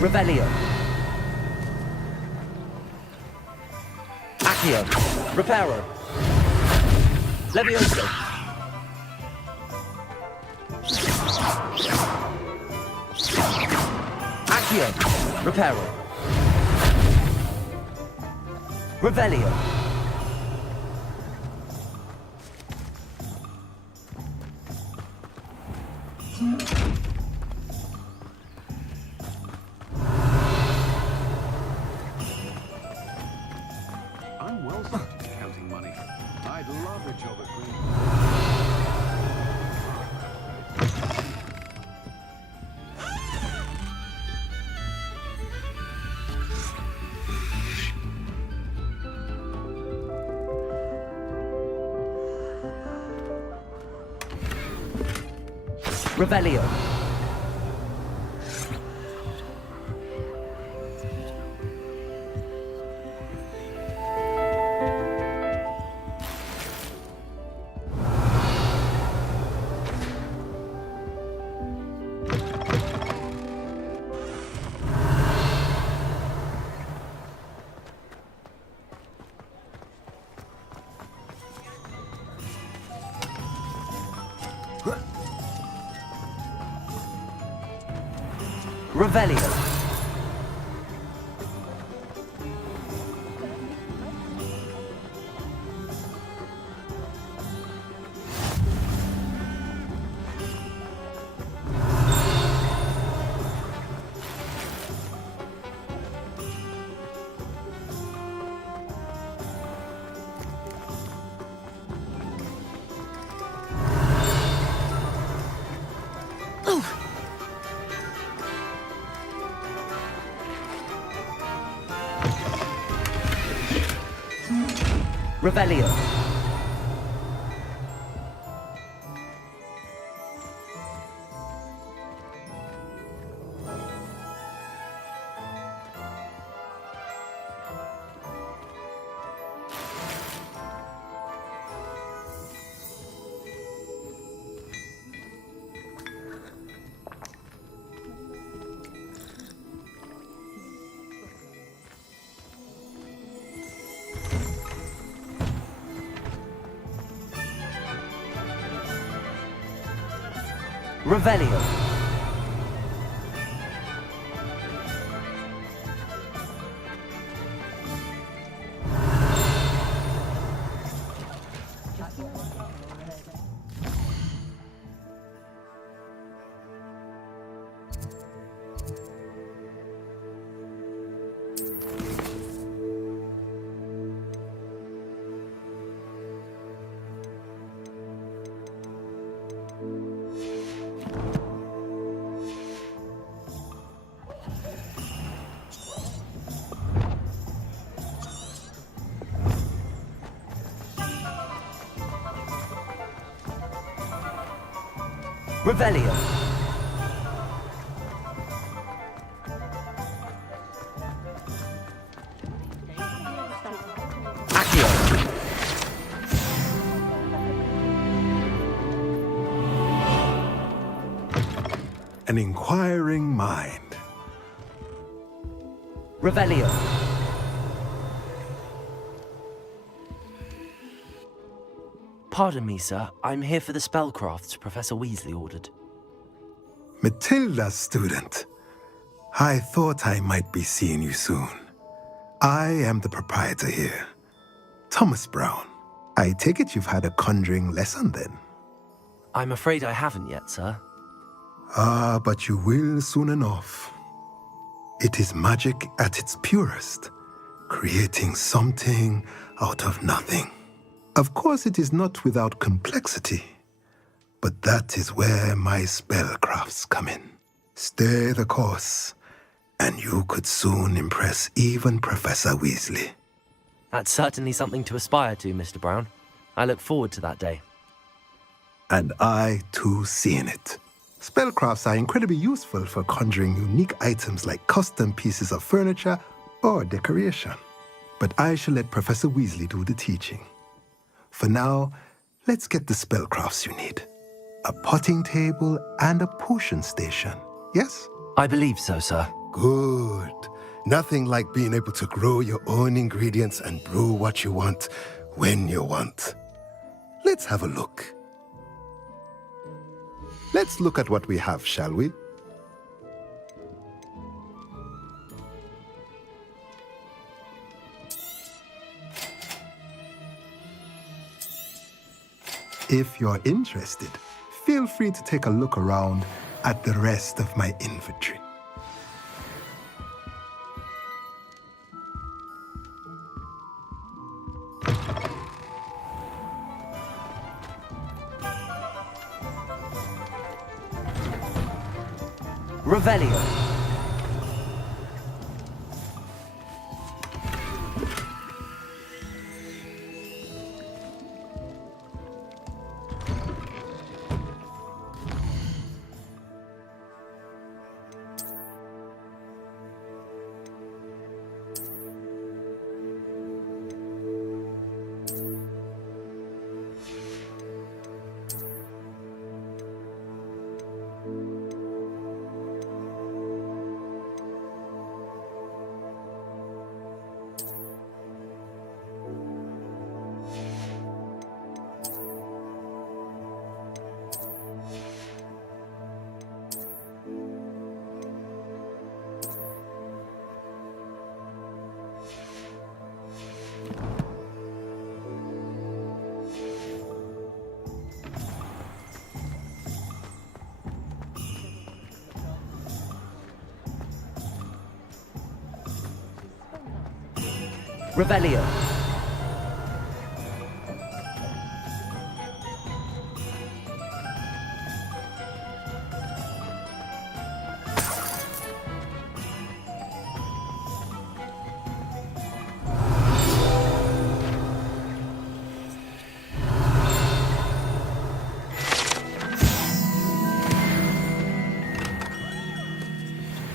Revelio. Accio. Reparo. Levioso. Accio. Reparo. Revelio. I'm well suited to counting money. I'd love a job at Green. Revelio. Revelio. Revelio. Revelio. Revelio. an inquiring mind. Revelio. Pardon me, sir. I'm here for the spellcrafts Professor Weasley ordered. Matilda, student. I thought I might be seeing you soon. I am the proprietor here, Thomas Brown. I take it you've had a conjuring lesson then? I'm afraid I haven't yet, sir. Ah, but you will soon enough. It is magic at its purest, creating something out of nothing. Of course, it is not without complexity, but that is where my spellcrafts come in. Stay the course, and you could soon impress even Professor Weasley. That's certainly something to aspire to, Mr. Brown. I look forward to that day. And I, too, seeing it. Spellcrafts are incredibly useful for conjuring unique items like custom pieces of furniture or decoration. But I shall let Professor Weasley do the teaching. For now, let's get the spellcrafts you need. A potting table and a potion station, yes? I believe so, sir. Good. Nothing like being able to grow your own ingredients and brew what you want when you want. Let's have a look. Let's look at what we have, shall we? If you're interested, feel free to take a look around at the rest of my inventory. Revelio. Revelio.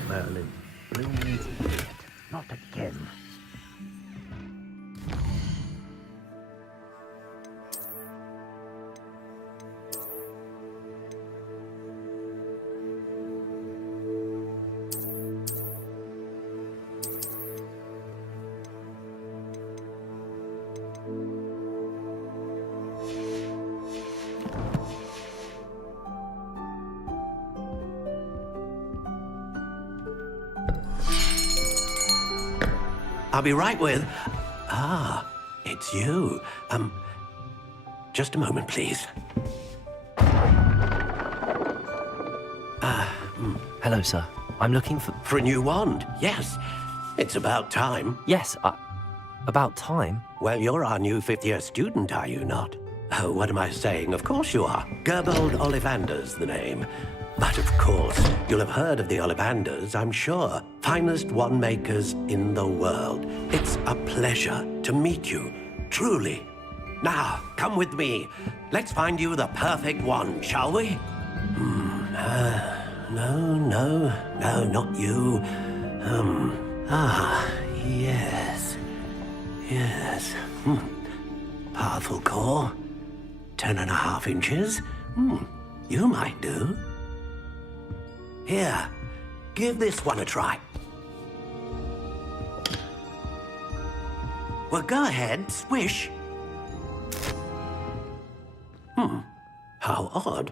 Merlin, Bloom's not again. I'll be right with... Ah, it's you. Just a moment, please. Hello, sir. I'm looking for... For a new wand, yes. It's about time. Yes, about time? Well, you're our new fifth-year student, are you not? Oh, what am I saying? Of course you are. Gerbold Ollivander's the name. But of course, you'll have heard of the Ollivanders, I'm sure. Finest wand makers in the world. It's a pleasure to meet you, truly. Now, come with me. Let's find you the perfect wand, shall we? No, not you. Yes. Powerful core. 10.5 inches. You might do. Here, give this one a try. Well, go ahead, swish. How odd.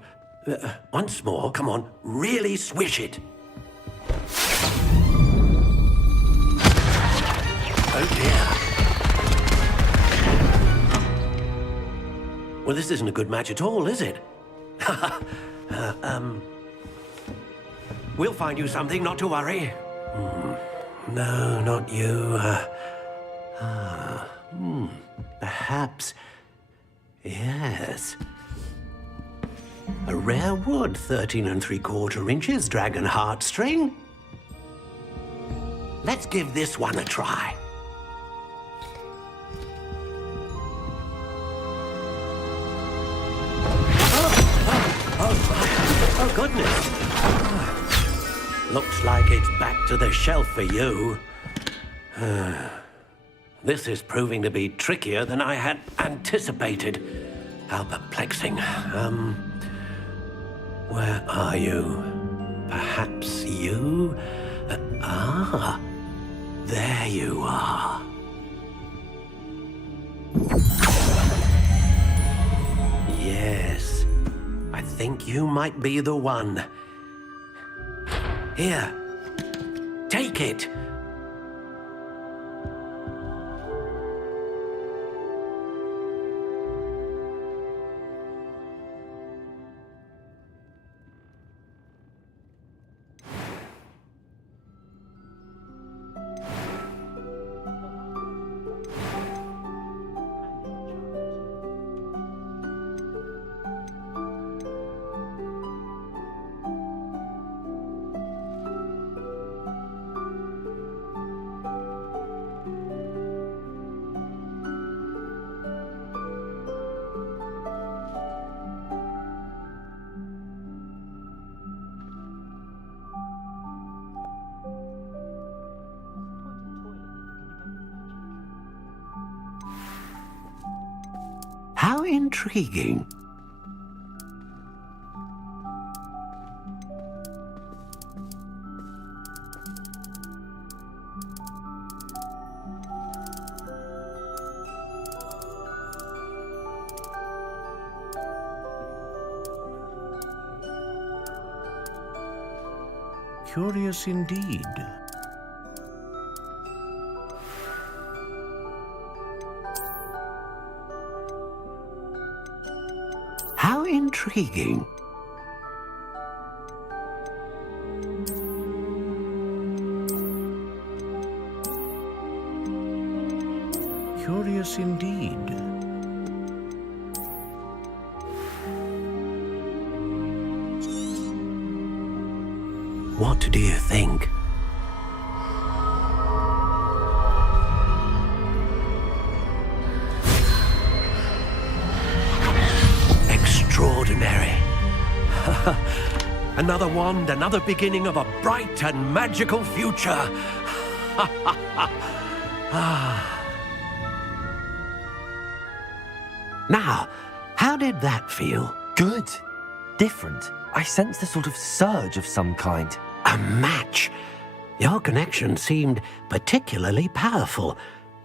Once more, come on, really swish it. Oh dear. Well, this isn't a good match at all, is it? We'll find you something, not to worry. No, not you. Perhaps. Yes. A rare wood, 13 3/4 inches, dragon heartstring. Let's give this one a try. Oh, goodness. Looks like it's back to the shelf for you. This is proving to be trickier than I had anticipated. How perplexing. Where are you? Perhaps you? There you are. Yes, I think you might be the one. Here, take it. How intriguing. Curious indeed. How intriguing. Curious indeed. What do you think? Extraordinary. Another wand, another beginning of a bright and magical future. Now, how did that feel? Good. Different. I sensed a sort of surge of some kind. A match. Your connection seemed particularly powerful.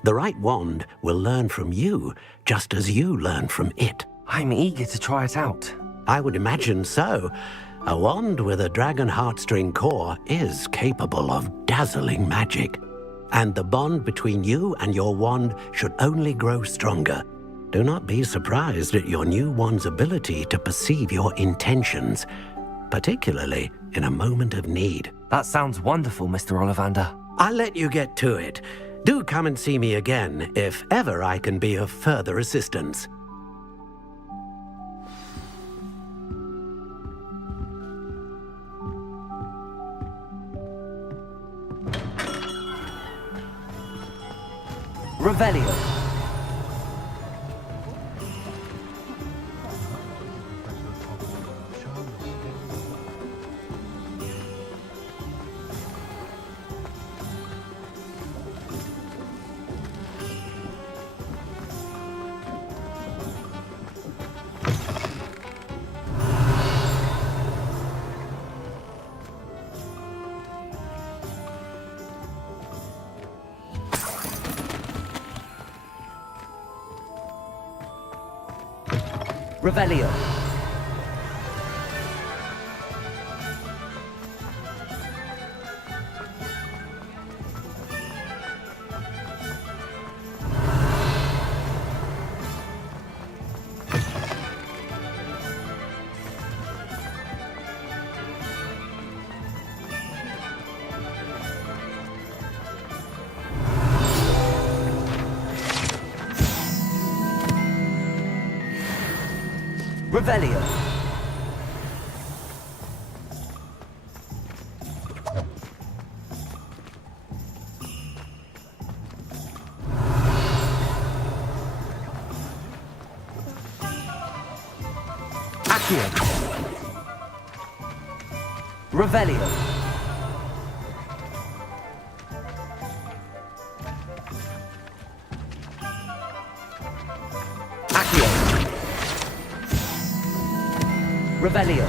The right wand will learn from you, just as you learn from it. I'm eager to try it out. I would imagine so. A wand with a dragon heartstring core is capable of dazzling magic. And the bond between you and your wand should only grow stronger. Do not be surprised at your new wand's ability to perceive your intentions, particularly in a moment of need. That sounds wonderful, Mr. Ollivander. I'll let you get to it. Do come and see me again if ever I can be of further assistance. Revelio. Revelio. Revelio. Accio. Revelio. Accio. Revelio.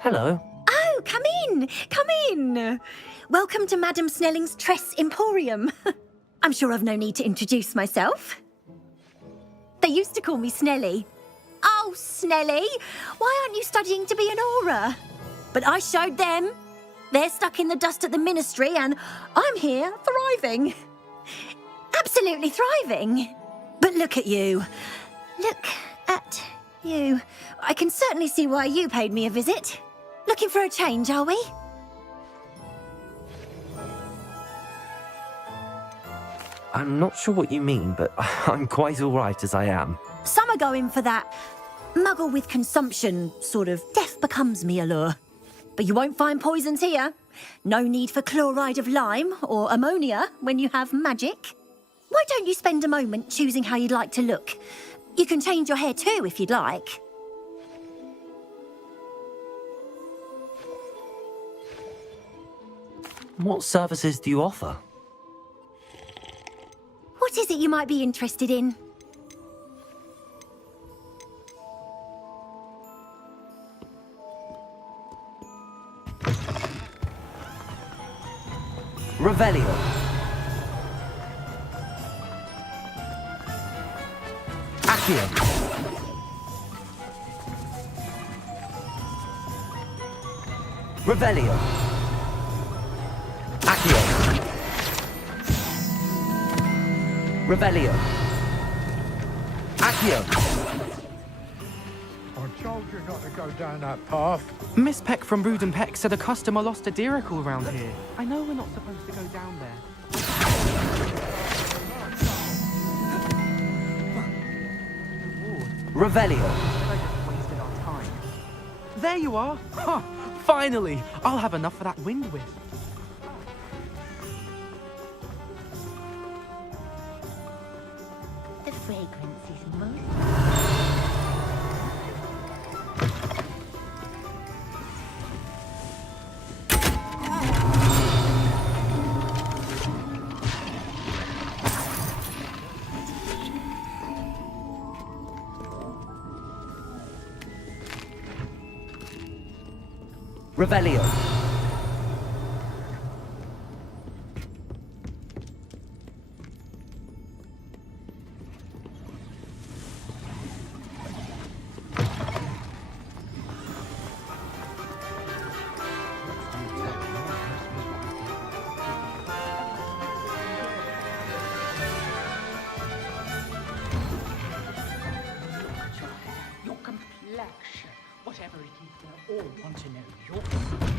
Hello. Oh, come in! Come in! Welcome to Madame Snelling's Tress Emporium. I'm sure I've no need to introduce myself. They used to call me Snelly. Oh, Snelly, why aren't you studying to be an aura? But I showed them. They're stuck in the dust at the ministry and I'm here thriving. Absolutely thriving. But look at you. Look at you. I can certainly see why you paid me a visit. Looking for a change, are we? I'm not sure what you mean, but I'm quite all right as I am. Some are going for that muggle with consumption, sort of death becomes me allure. But you won't find poisons here. No need for chloride of lime or ammonia when you have magic. Why don't you spend a moment choosing how you'd like to look? You can change your hair too if you'd like. What services do you offer? What is it you might be interested in? Revelio. Accio. Revelio. Accio. Revelio. Accio. I told you not to go down that path. Miss Peck from Brood and Peck said a customer lost a diricle around here. I know we're not supposed to go down there. Revelio. I just wasted our time. There you are. Huh. Finally. I'll have enough for that wind wisp. The fragrance is most... Revelio. to know your secrets.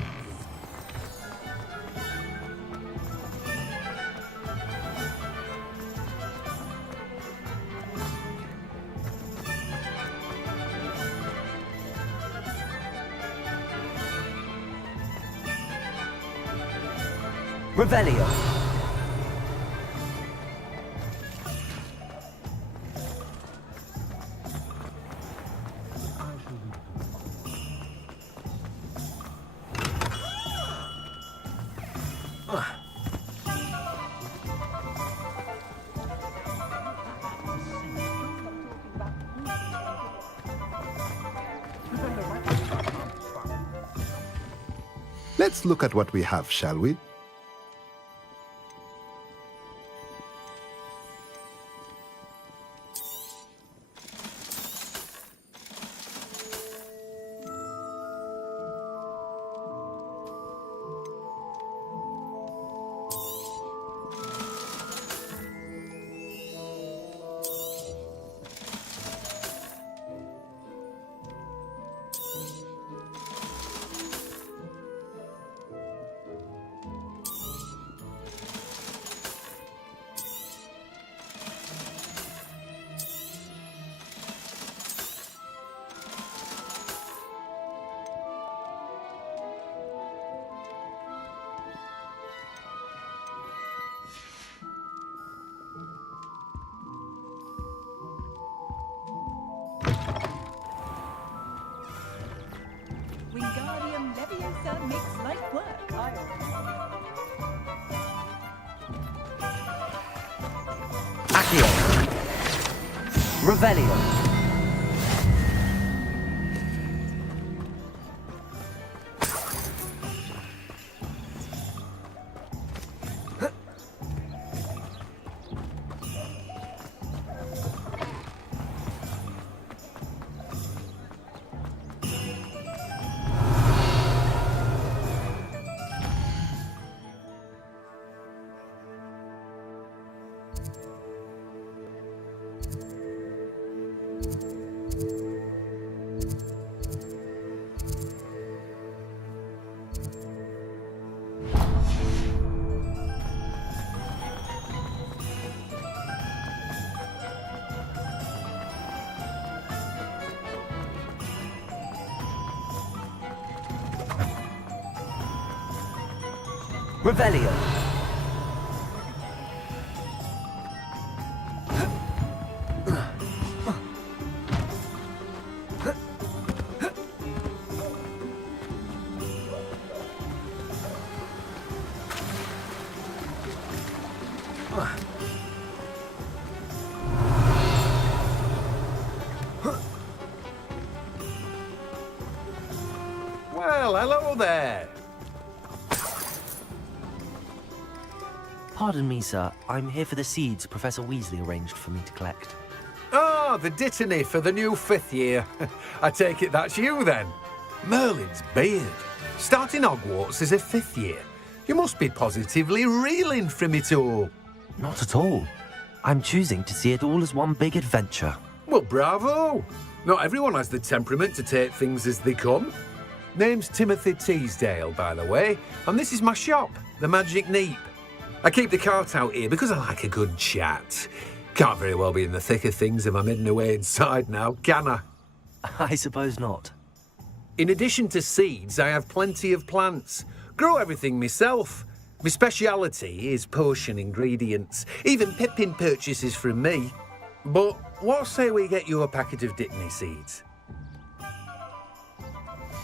Revelio. Let's look at what we have, shall we? Wingardium Leviosa makes light work. Accio. Revelio. Revelio. Well, hello there. Pardon me, sir. I'm here for the seeds Professor Weasley arranged for me to collect. Ah, the dittany for the new 5th year. I take it that's you, then. Merlin's beard. Starting Hogwarts as a 5th year. You must be positively reeling from it all. Not at all. I'm choosing to see it all as one big adventure. Well, bravo. Not everyone has the temperament to take things as they come. Name's Timothy Teasdale, by the way, and this is my shop, the Magic Neep. I keep the cart out here because I like a good chat. Can't very well be in the thick of things if I'm hidden away inside now, can I? I suppose not. In addition to seeds, I have plenty of plants. Grow everything myself. My speciality is potion ingredients. Even Pippin purchases from me. But what say we get you a packet of Dittany seeds?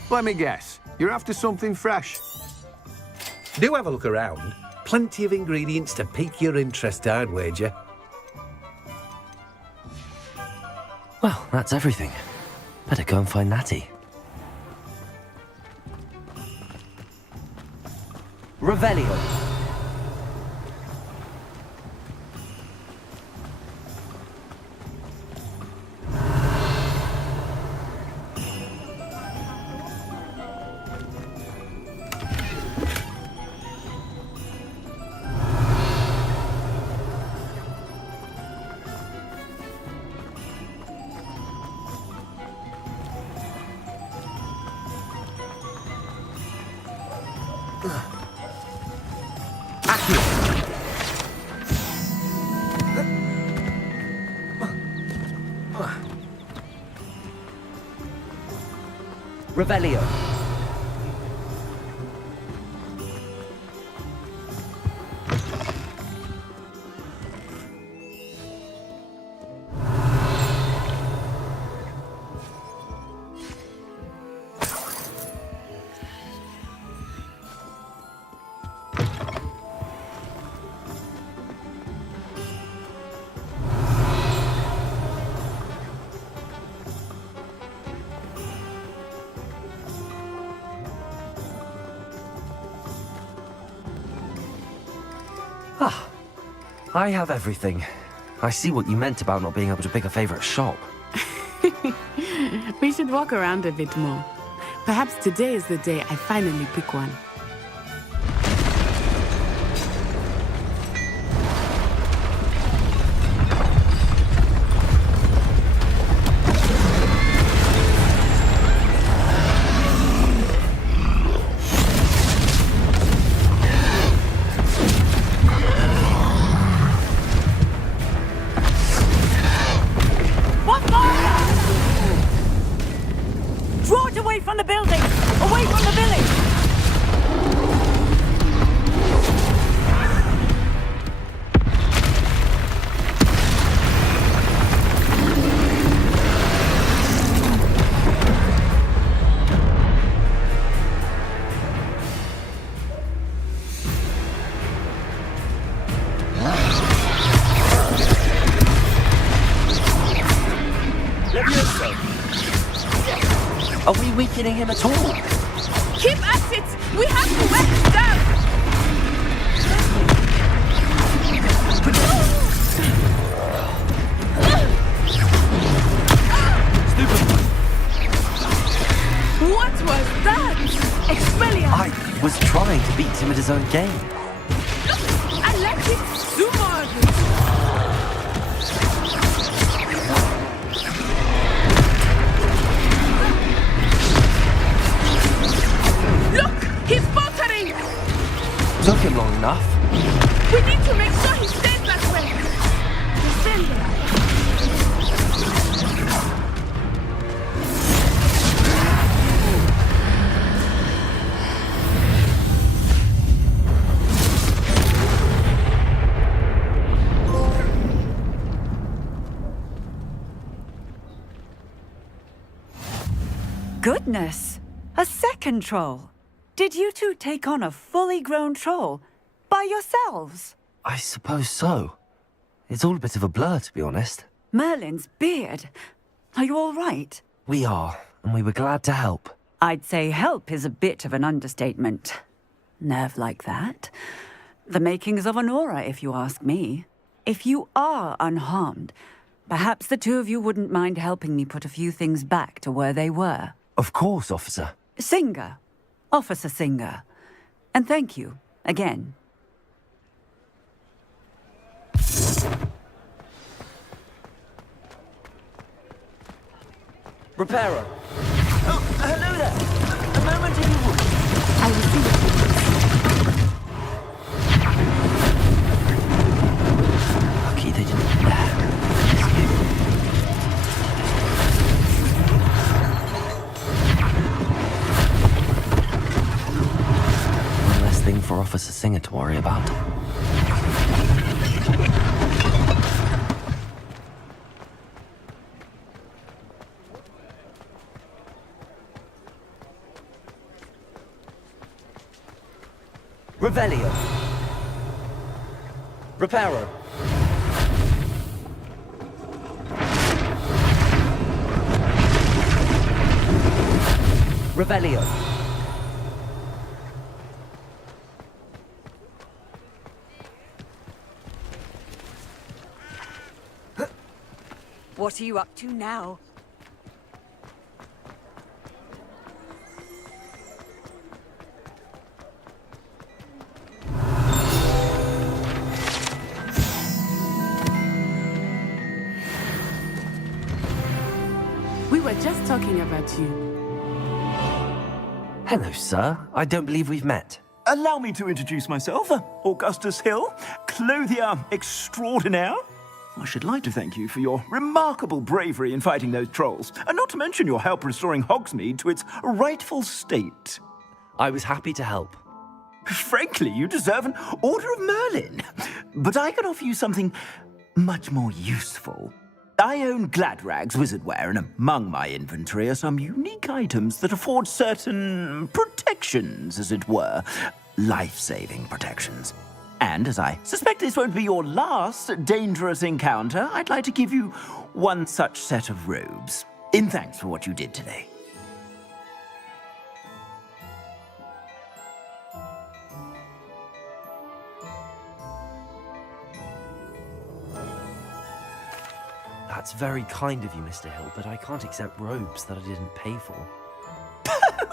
Let me guess. You're after something fresh. Do have a look around. Plenty of ingredients to pique your interest, I'd wager. Well, that's everything. Better go and find Natty. Revelio. Revelio. Ah, I have everything. I see what you meant about not being able to pick a favorite shop. We should walk around a bit more. Perhaps today is the day I finally pick one. Draw it away from the building! Away from the village! Are we weakening him at all? Keep at it! We have to wear him down! What was that? Expelliarmus! I was trying to beat him at his own game. I like it so much! Look! He's faltering! Took him long enough. We need to make sure he stays that way! Defend. Goodness! A second troll! Did you two take on a fully grown troll? By yourselves? I suppose so. It's all a bit of a blur, to be honest. Merlin's beard. Are you all right? We are, and we were glad to help. I'd say help is a bit of an understatement. Nerve like that. The makings of an aura, if you ask me. If you are unharmed, perhaps the two of you wouldn't mind helping me put a few things back to where they were. Of course, officer. Singer. Officer Singer. And thank you, again. Reparo. Oh, hello there. A moment if you would. I will see you. Lucky they didn't. One less thing for Officer Singer to worry about. Revelio. Reparo. Revelio. What are you up to now? We were just talking about you. Hello, sir. I don't believe we've met. Allow me to introduce myself, Augustus Hill, clothier extraordinaire. I should like to thank you for your remarkable bravery in fighting those trolls, and not to mention your help restoring Hogsmeade to its rightful state. I was happy to help. Frankly, you deserve an Order of Merlin. But I can offer you something much more useful. I own Gladrag's wizardware, and among my inventory are some unique items that afford certain protections, as it were. Life-saving protections. And as I suspect this won't be your last dangerous encounter, I'd like to give you one such set of robes, in thanks for what you did today. That's very kind of you, Mr. Hill, but I can't accept robes that I didn't pay for.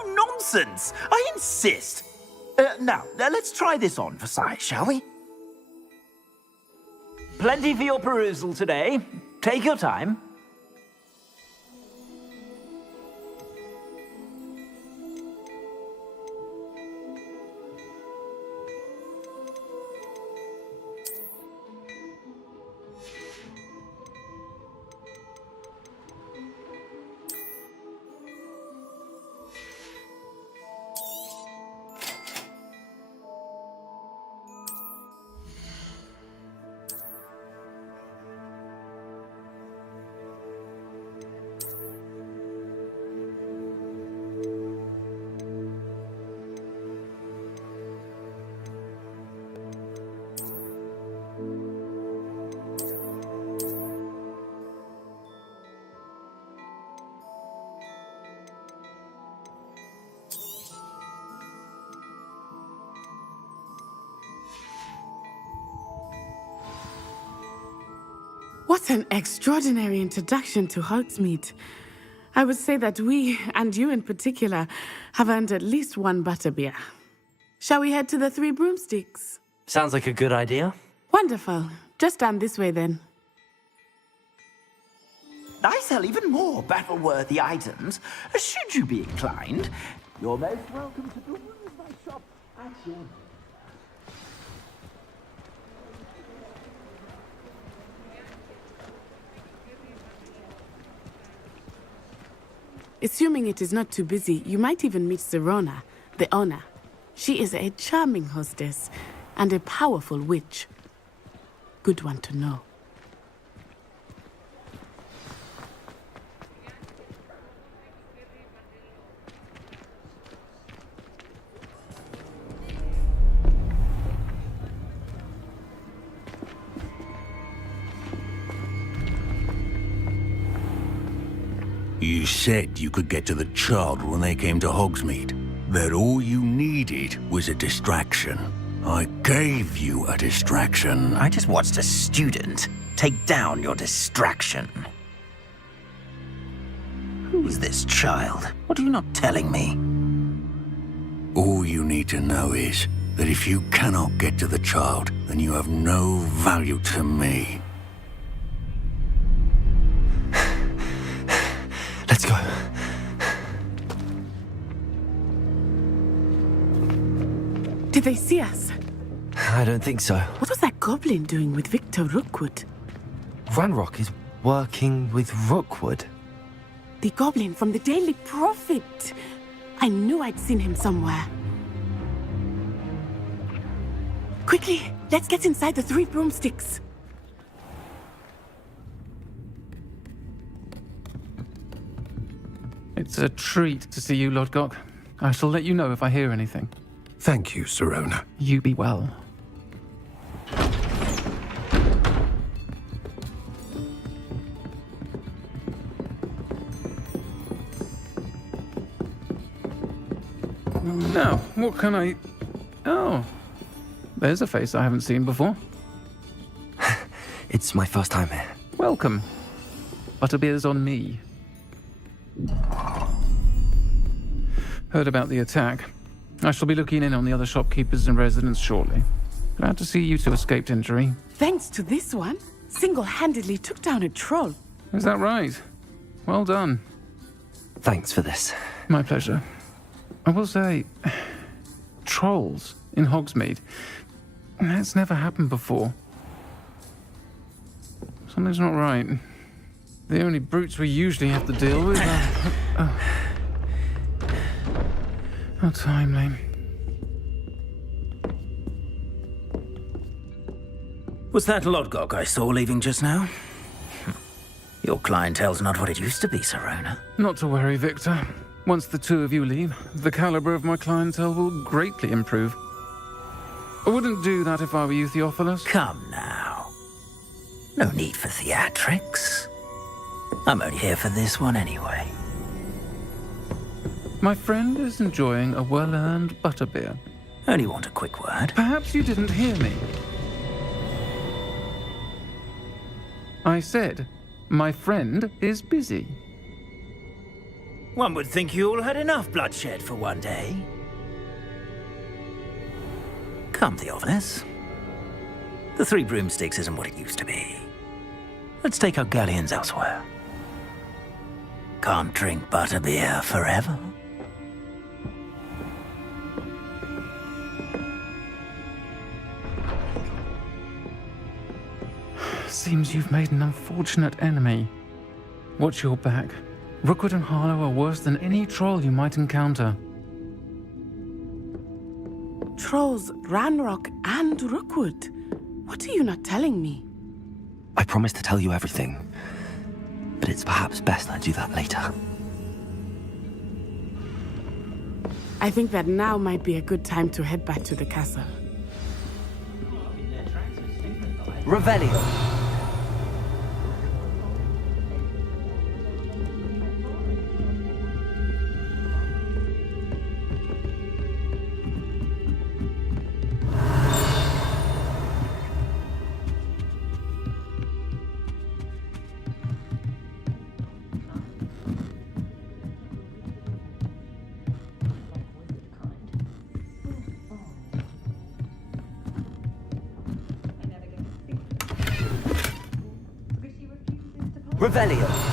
Nonsense! I insist! Now, let's try this on for size, shall we? Plenty for your perusal today. Take your time. What an extraordinary introduction to Hogsmeade. I would say that we, and you in particular, have earned at least one butterbeer. Shall we head to the Three Broomsticks? Sounds like a good idea. Wonderful. Just stand this way then. I sell even more battle-worthy items. Should you be inclined, you're most welcome to peruse my shop at your... Assuming it is not too busy, you might even meet Serona, the owner. She is a charming hostess and a powerful witch. Good one to know. You said you could get to the child when they came to Hogsmeade. That all you needed was a distraction. I gave you a distraction. I just watched a student take down your distraction. Who's this child? What are you not telling me? All you need to know is that if you cannot get to the child, then you have no value to me. Let's go. Did they see us? I don't think so. What was that goblin doing with Victor Rookwood? Ranrock is working with Rookwood. The goblin from the Daily Prophet. I knew I'd seen him somewhere. Quickly, let's get inside the Three Broomsticks. It's a treat to see you, Lodgok. I shall let you know if I hear anything. Thank you, Serona. You be well. Now, what can I... Oh, there's a face I haven't seen before. It's my first time here. Welcome. Butterbeer's on me. Heard about the attack. I shall be looking in on the other shopkeepers and residents shortly. Glad to see you two escaped injury. Thanks to this one, single-handedly took down a troll. Is that right? Well done. Thanks for this. My pleasure. I will say, trolls in Hogsmeade. That's never happened before. Something's not right. The only brutes we usually have to deal with are... How timely. Was that Lodgok I saw leaving just now? Your clientele's not what it used to be, Serona. Not to worry, Victor. Once the two of you leave, the caliber of my clientele will greatly improve. I wouldn't do that if I were you, Theophilus. Come now. No need for theatrics. I'm only here for this one anyway. My friend is enjoying a well-earned butterbeer. Only want a quick word. Perhaps you didn't hear me. I said, my friend is busy. One would think you all had enough bloodshed for one day. Come, Theophilus. The Three Broomsticks isn't what it used to be. Let's take our galleons elsewhere. Can't drink butterbeer forever. Seems you've made an unfortunate enemy. Watch your back. Rookwood and Harlow are worse than any troll you might encounter. Trolls, Ranrock, and Rookwood. What are you not telling me? I promised to tell you everything, but it's perhaps best I do that later. I think that now might be a good time to head back to the castle. Revelio. Revelio.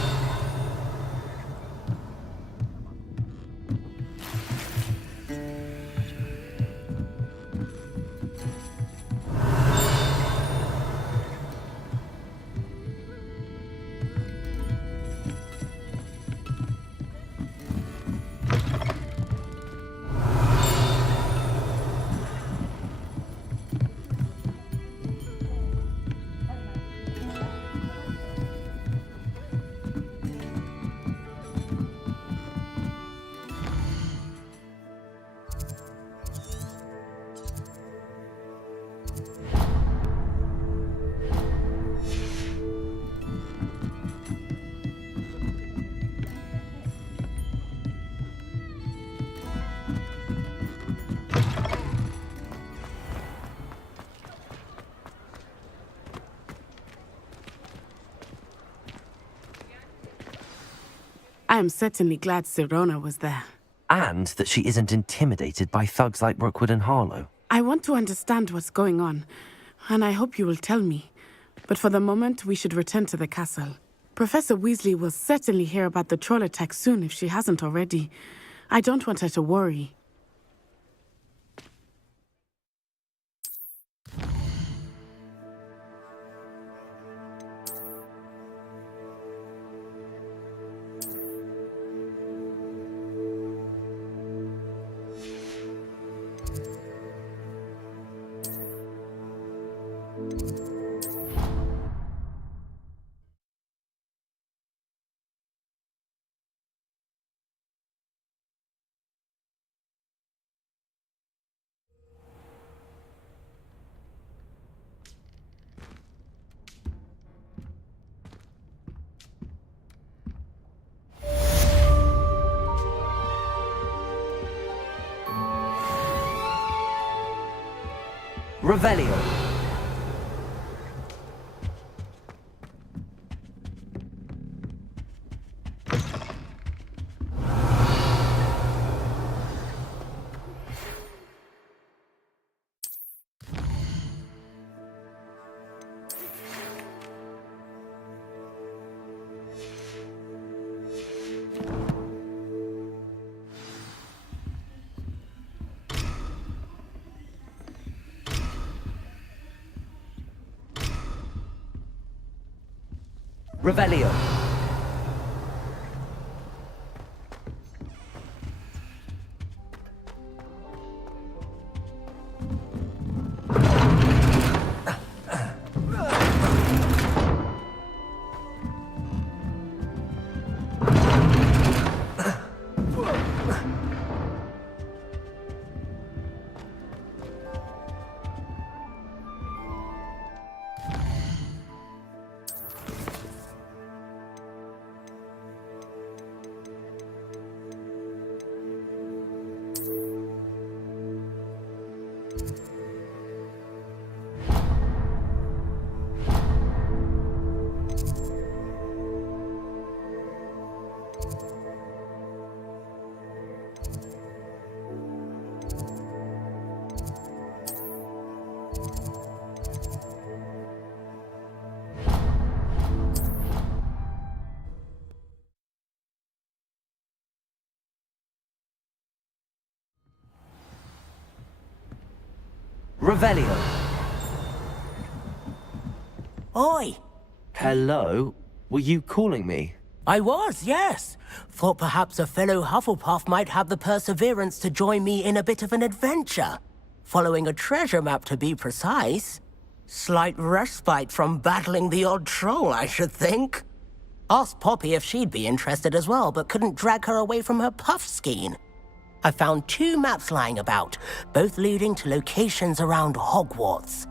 I am certainly glad Serona was there. And that she isn't intimidated by thugs like Rookwood and Harlow. I want to understand what's going on, and I hope you will tell me. But for the moment, we should return to the castle. Professor Weasley will certainly hear about the troll attack soon if she hasn't already. I don't want her to worry. Revelio. Revelio. Revelio. Oi! Hello? Were you calling me? I was, yes. Thought perhaps a fellow Hufflepuff might have the perseverance to join me in a bit of an adventure. Following a treasure map, to be precise. Slight respite from battling the odd troll, I should think. Asked Poppy if she'd be interested as well, but couldn't drag her away from her puff skein. I found 2 maps lying about, both leading to locations around Hogwarts.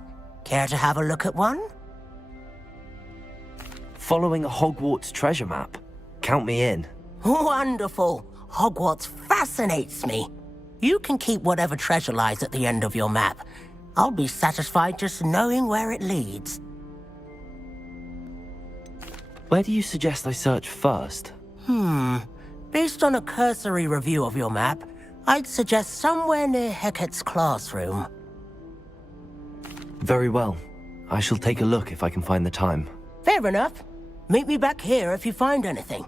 Care to have a look at one? Following a Hogwarts treasure map. Count me in. Wonderful. Hogwarts fascinates me. You can keep whatever treasure lies at the end of your map. I'll be satisfied just knowing where it leads. Where do you suggest I search first? Based on a cursory review of your map, I'd suggest somewhere near Hecat's classroom. Very well. I shall take a look if I can find the time. Fair enough. Meet me back here if you find anything.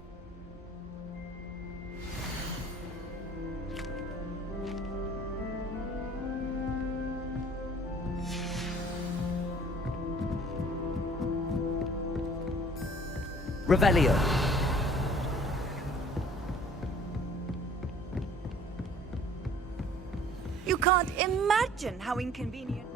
Revelio. You can't imagine how inconvenient.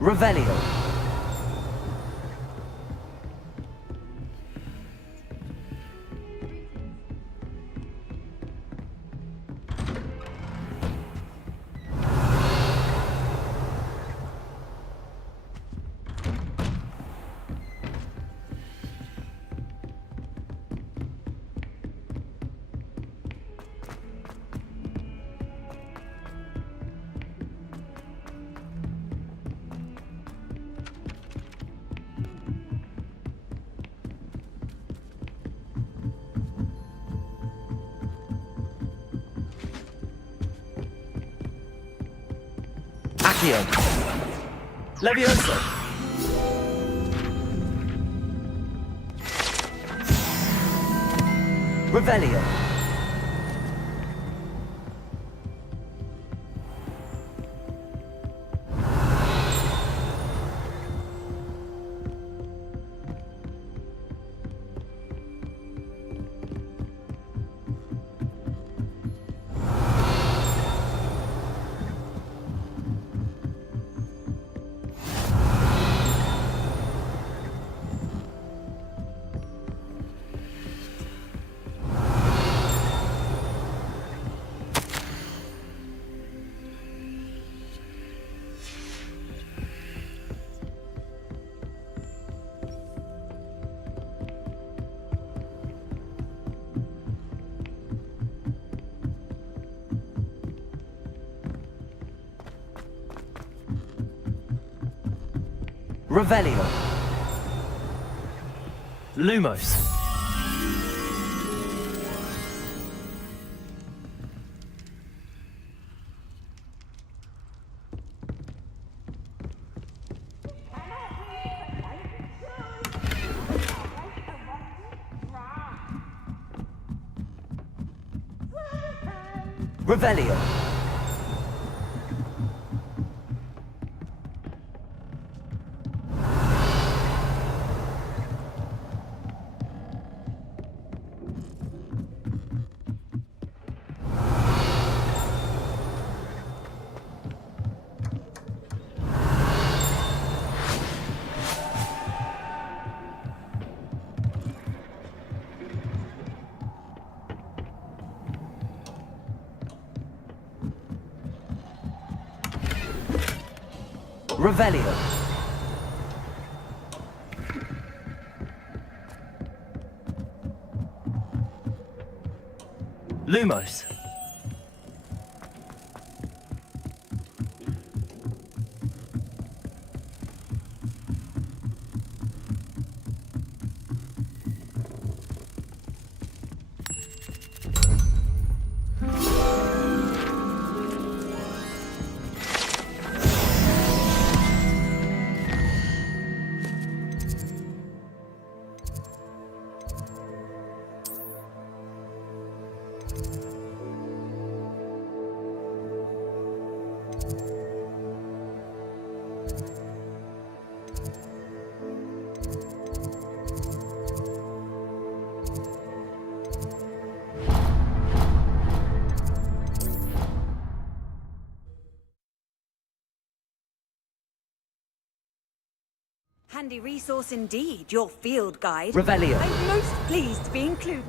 Revelio. Accio. Levioso. Revelio. Revelio. Lumos. Revelio. Revelio. Lumos. Handy resource indeed, your field guide. Revelio. I'm most pleased to be included.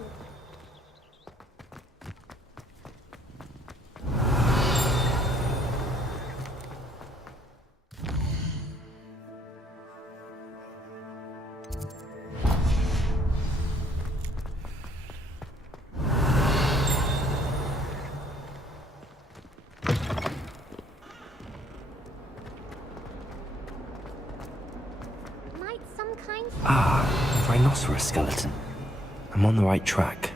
Ah, rhinoceros skeleton. I'm on the right track.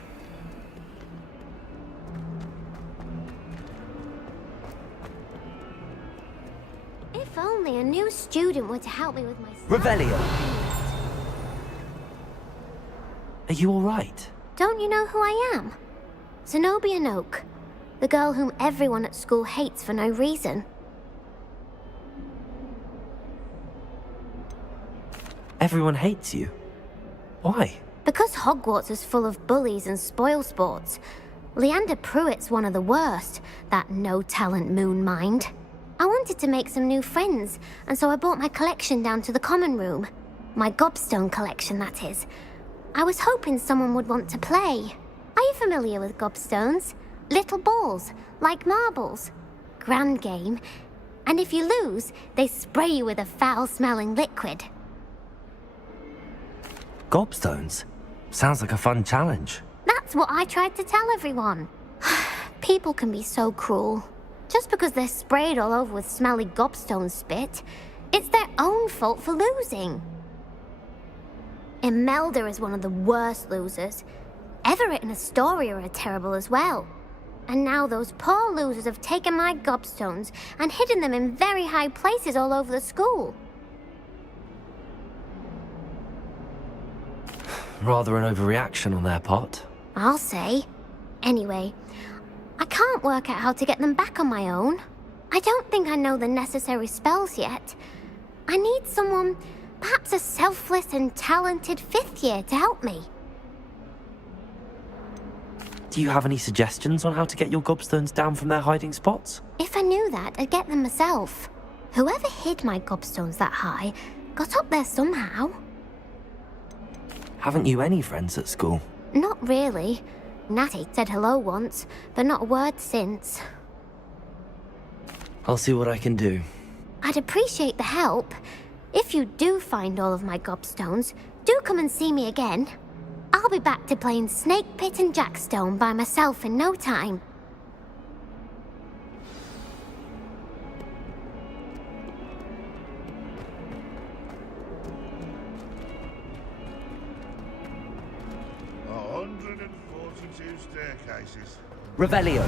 If only a new student were to help me with my Revelio. Are you all right? Don't you know who I am? Zenobia Noak, the girl whom everyone at school hates for no reason. Everyone hates you. Why? Because Hogwarts is full of bullies and spoilsports. Leander Pruitt's one of the worst, that no-talent moon mind. I wanted to make some new friends, and so I brought my collection down to the common room. My gobstone collection, that is. I was hoping someone would want to play. Are you familiar with gobstones? Little balls, like marbles. Grand game. And if you lose, they spray you with a foul-smelling liquid. Gobstones? Sounds like a fun challenge. That's what I tried to tell everyone. People can be so cruel. Just because they're sprayed all over with smelly gobstone spit, it's their own fault for losing. Imelda is one of the worst losers. Everett and Astoria are terrible as well. And now those poor losers have taken my gobstones and hidden them in very high places all over the school. Rather an overreaction on their part. I'll say. Anyway, I can't work out how to get them back on my own. I don't think I know the necessary spells yet. I need someone, perhaps a selfless and talented 5th year to help me. Do you have any suggestions on how to get your gobstones down from their hiding spots? If I knew that, I'd get them myself. Whoever hid my gobstones that high got up there somehow. Haven't you any friends at school? Not really. Natty said hello once, but not a word since. I'll see what I can do. I'd appreciate the help. If you do find all of my gobstones, do come and see me again. I'll be back to playing Snake Pit and Jackstone by myself in no time. 42 staircases. Revelio.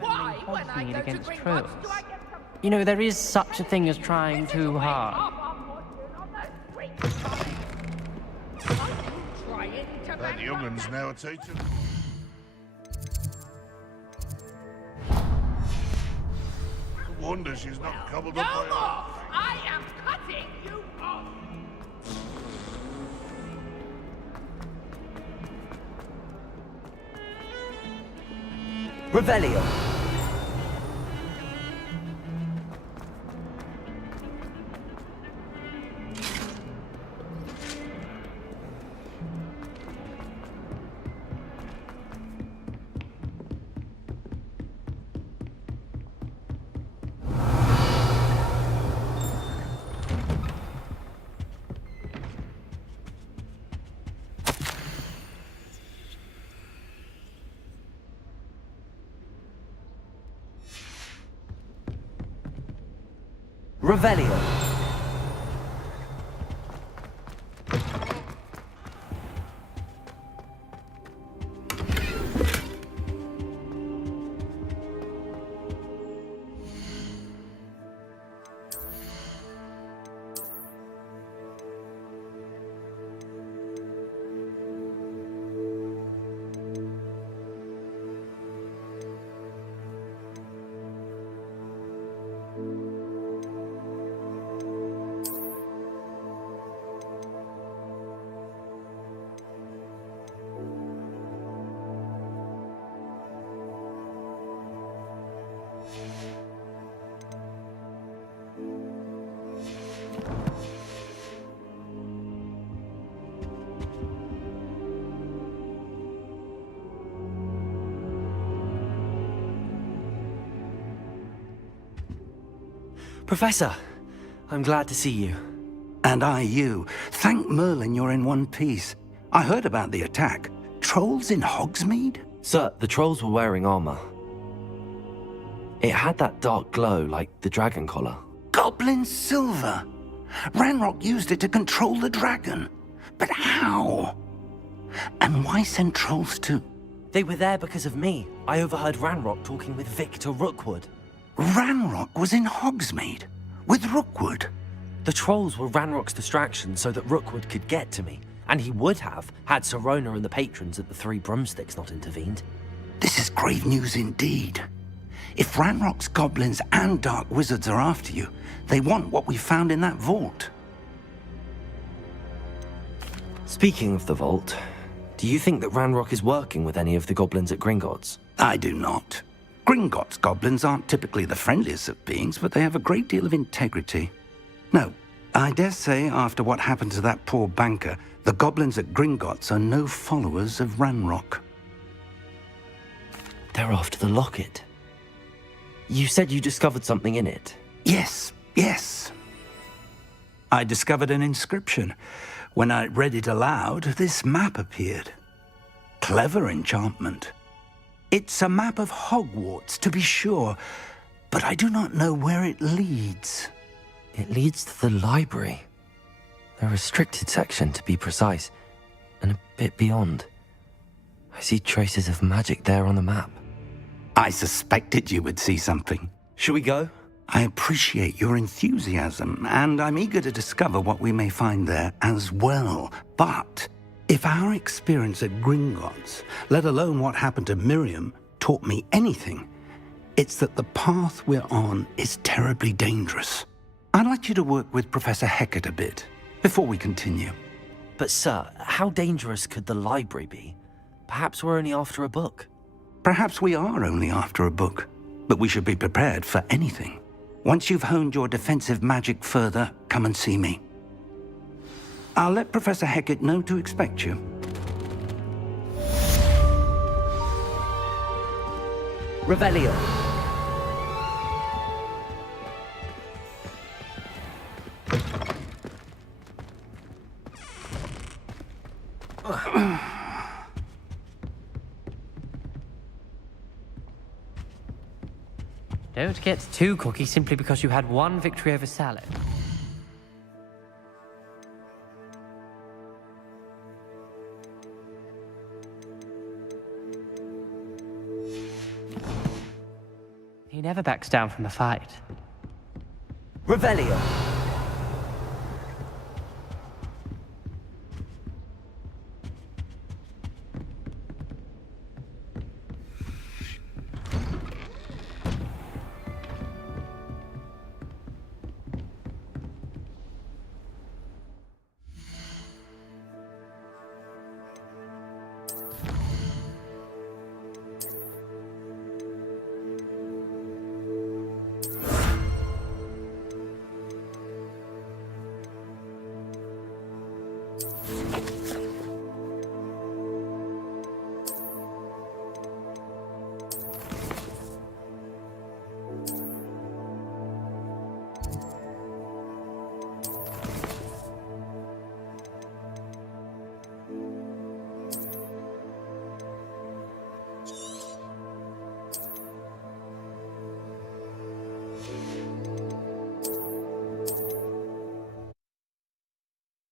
Why, when I Hogsmeade go against to trolls. Gringotts, do I get some You know, there is such a thing as trying too hard. trying to That youngun's now a teacher. No wonder she's not cobbled No up by more! I am cutting you off! Revelio. Revelio. Professor, I'm glad to see you. And I you. Thank Merlin you're in one piece. I heard about the attack. Trolls in Hogsmeade? Sir, the trolls were wearing armor. It had that dark glow like the dragon collar. Goblin silver! Ranrock used it to control the dragon. But how? And why send trolls too? They were there because of me. I overheard Ranrock talking with Victor Rookwood. Ranrock was in Hogsmeade? With Rookwood? The trolls were Ranrock's distraction so that Rookwood could get to me. And he would have, had Sirona and the patrons at the Three Broomsticks not intervened. This is grave news indeed. If Ranrock's goblins and dark wizards are after you, they want what we found in that vault. Speaking of the vault, do you think that Ranrock is working with any of the goblins at Gringotts? I do not. Gringotts goblins aren't typically the friendliest of beings, but they have a great deal of integrity. No, I dare say after what happened to that poor banker, the goblins at Gringotts are no followers of Ranrock. They're after the locket. You said you discovered something in it. Yes, yes. I discovered an inscription. When I read it aloud, this map appeared. Clever enchantment. It's a map of Hogwarts, to be sure, but I do not know where it leads. It leads to the library. The restricted section, to be precise, and a bit beyond. I see traces of magic there on the map. I suspected you would see something. Shall we go? I appreciate your enthusiasm, and I'm eager to discover what we may find there as well. But if our experience at Gringotts, let alone what happened to Miriam, taught me anything, it's that the path we're on is terribly dangerous. I'd like you to work with Professor Hecat a bit before we continue. But sir, how dangerous could the library be? Perhaps we're only after a book. Perhaps we are only after a book, but we should be prepared for anything. Once you've honed your defensive magic further, come and see me. I'll let Professor Hecat know to expect you. Revelio. Don't get too cocky simply because you had one victory over salad. He never backs down from a fight. Revelio.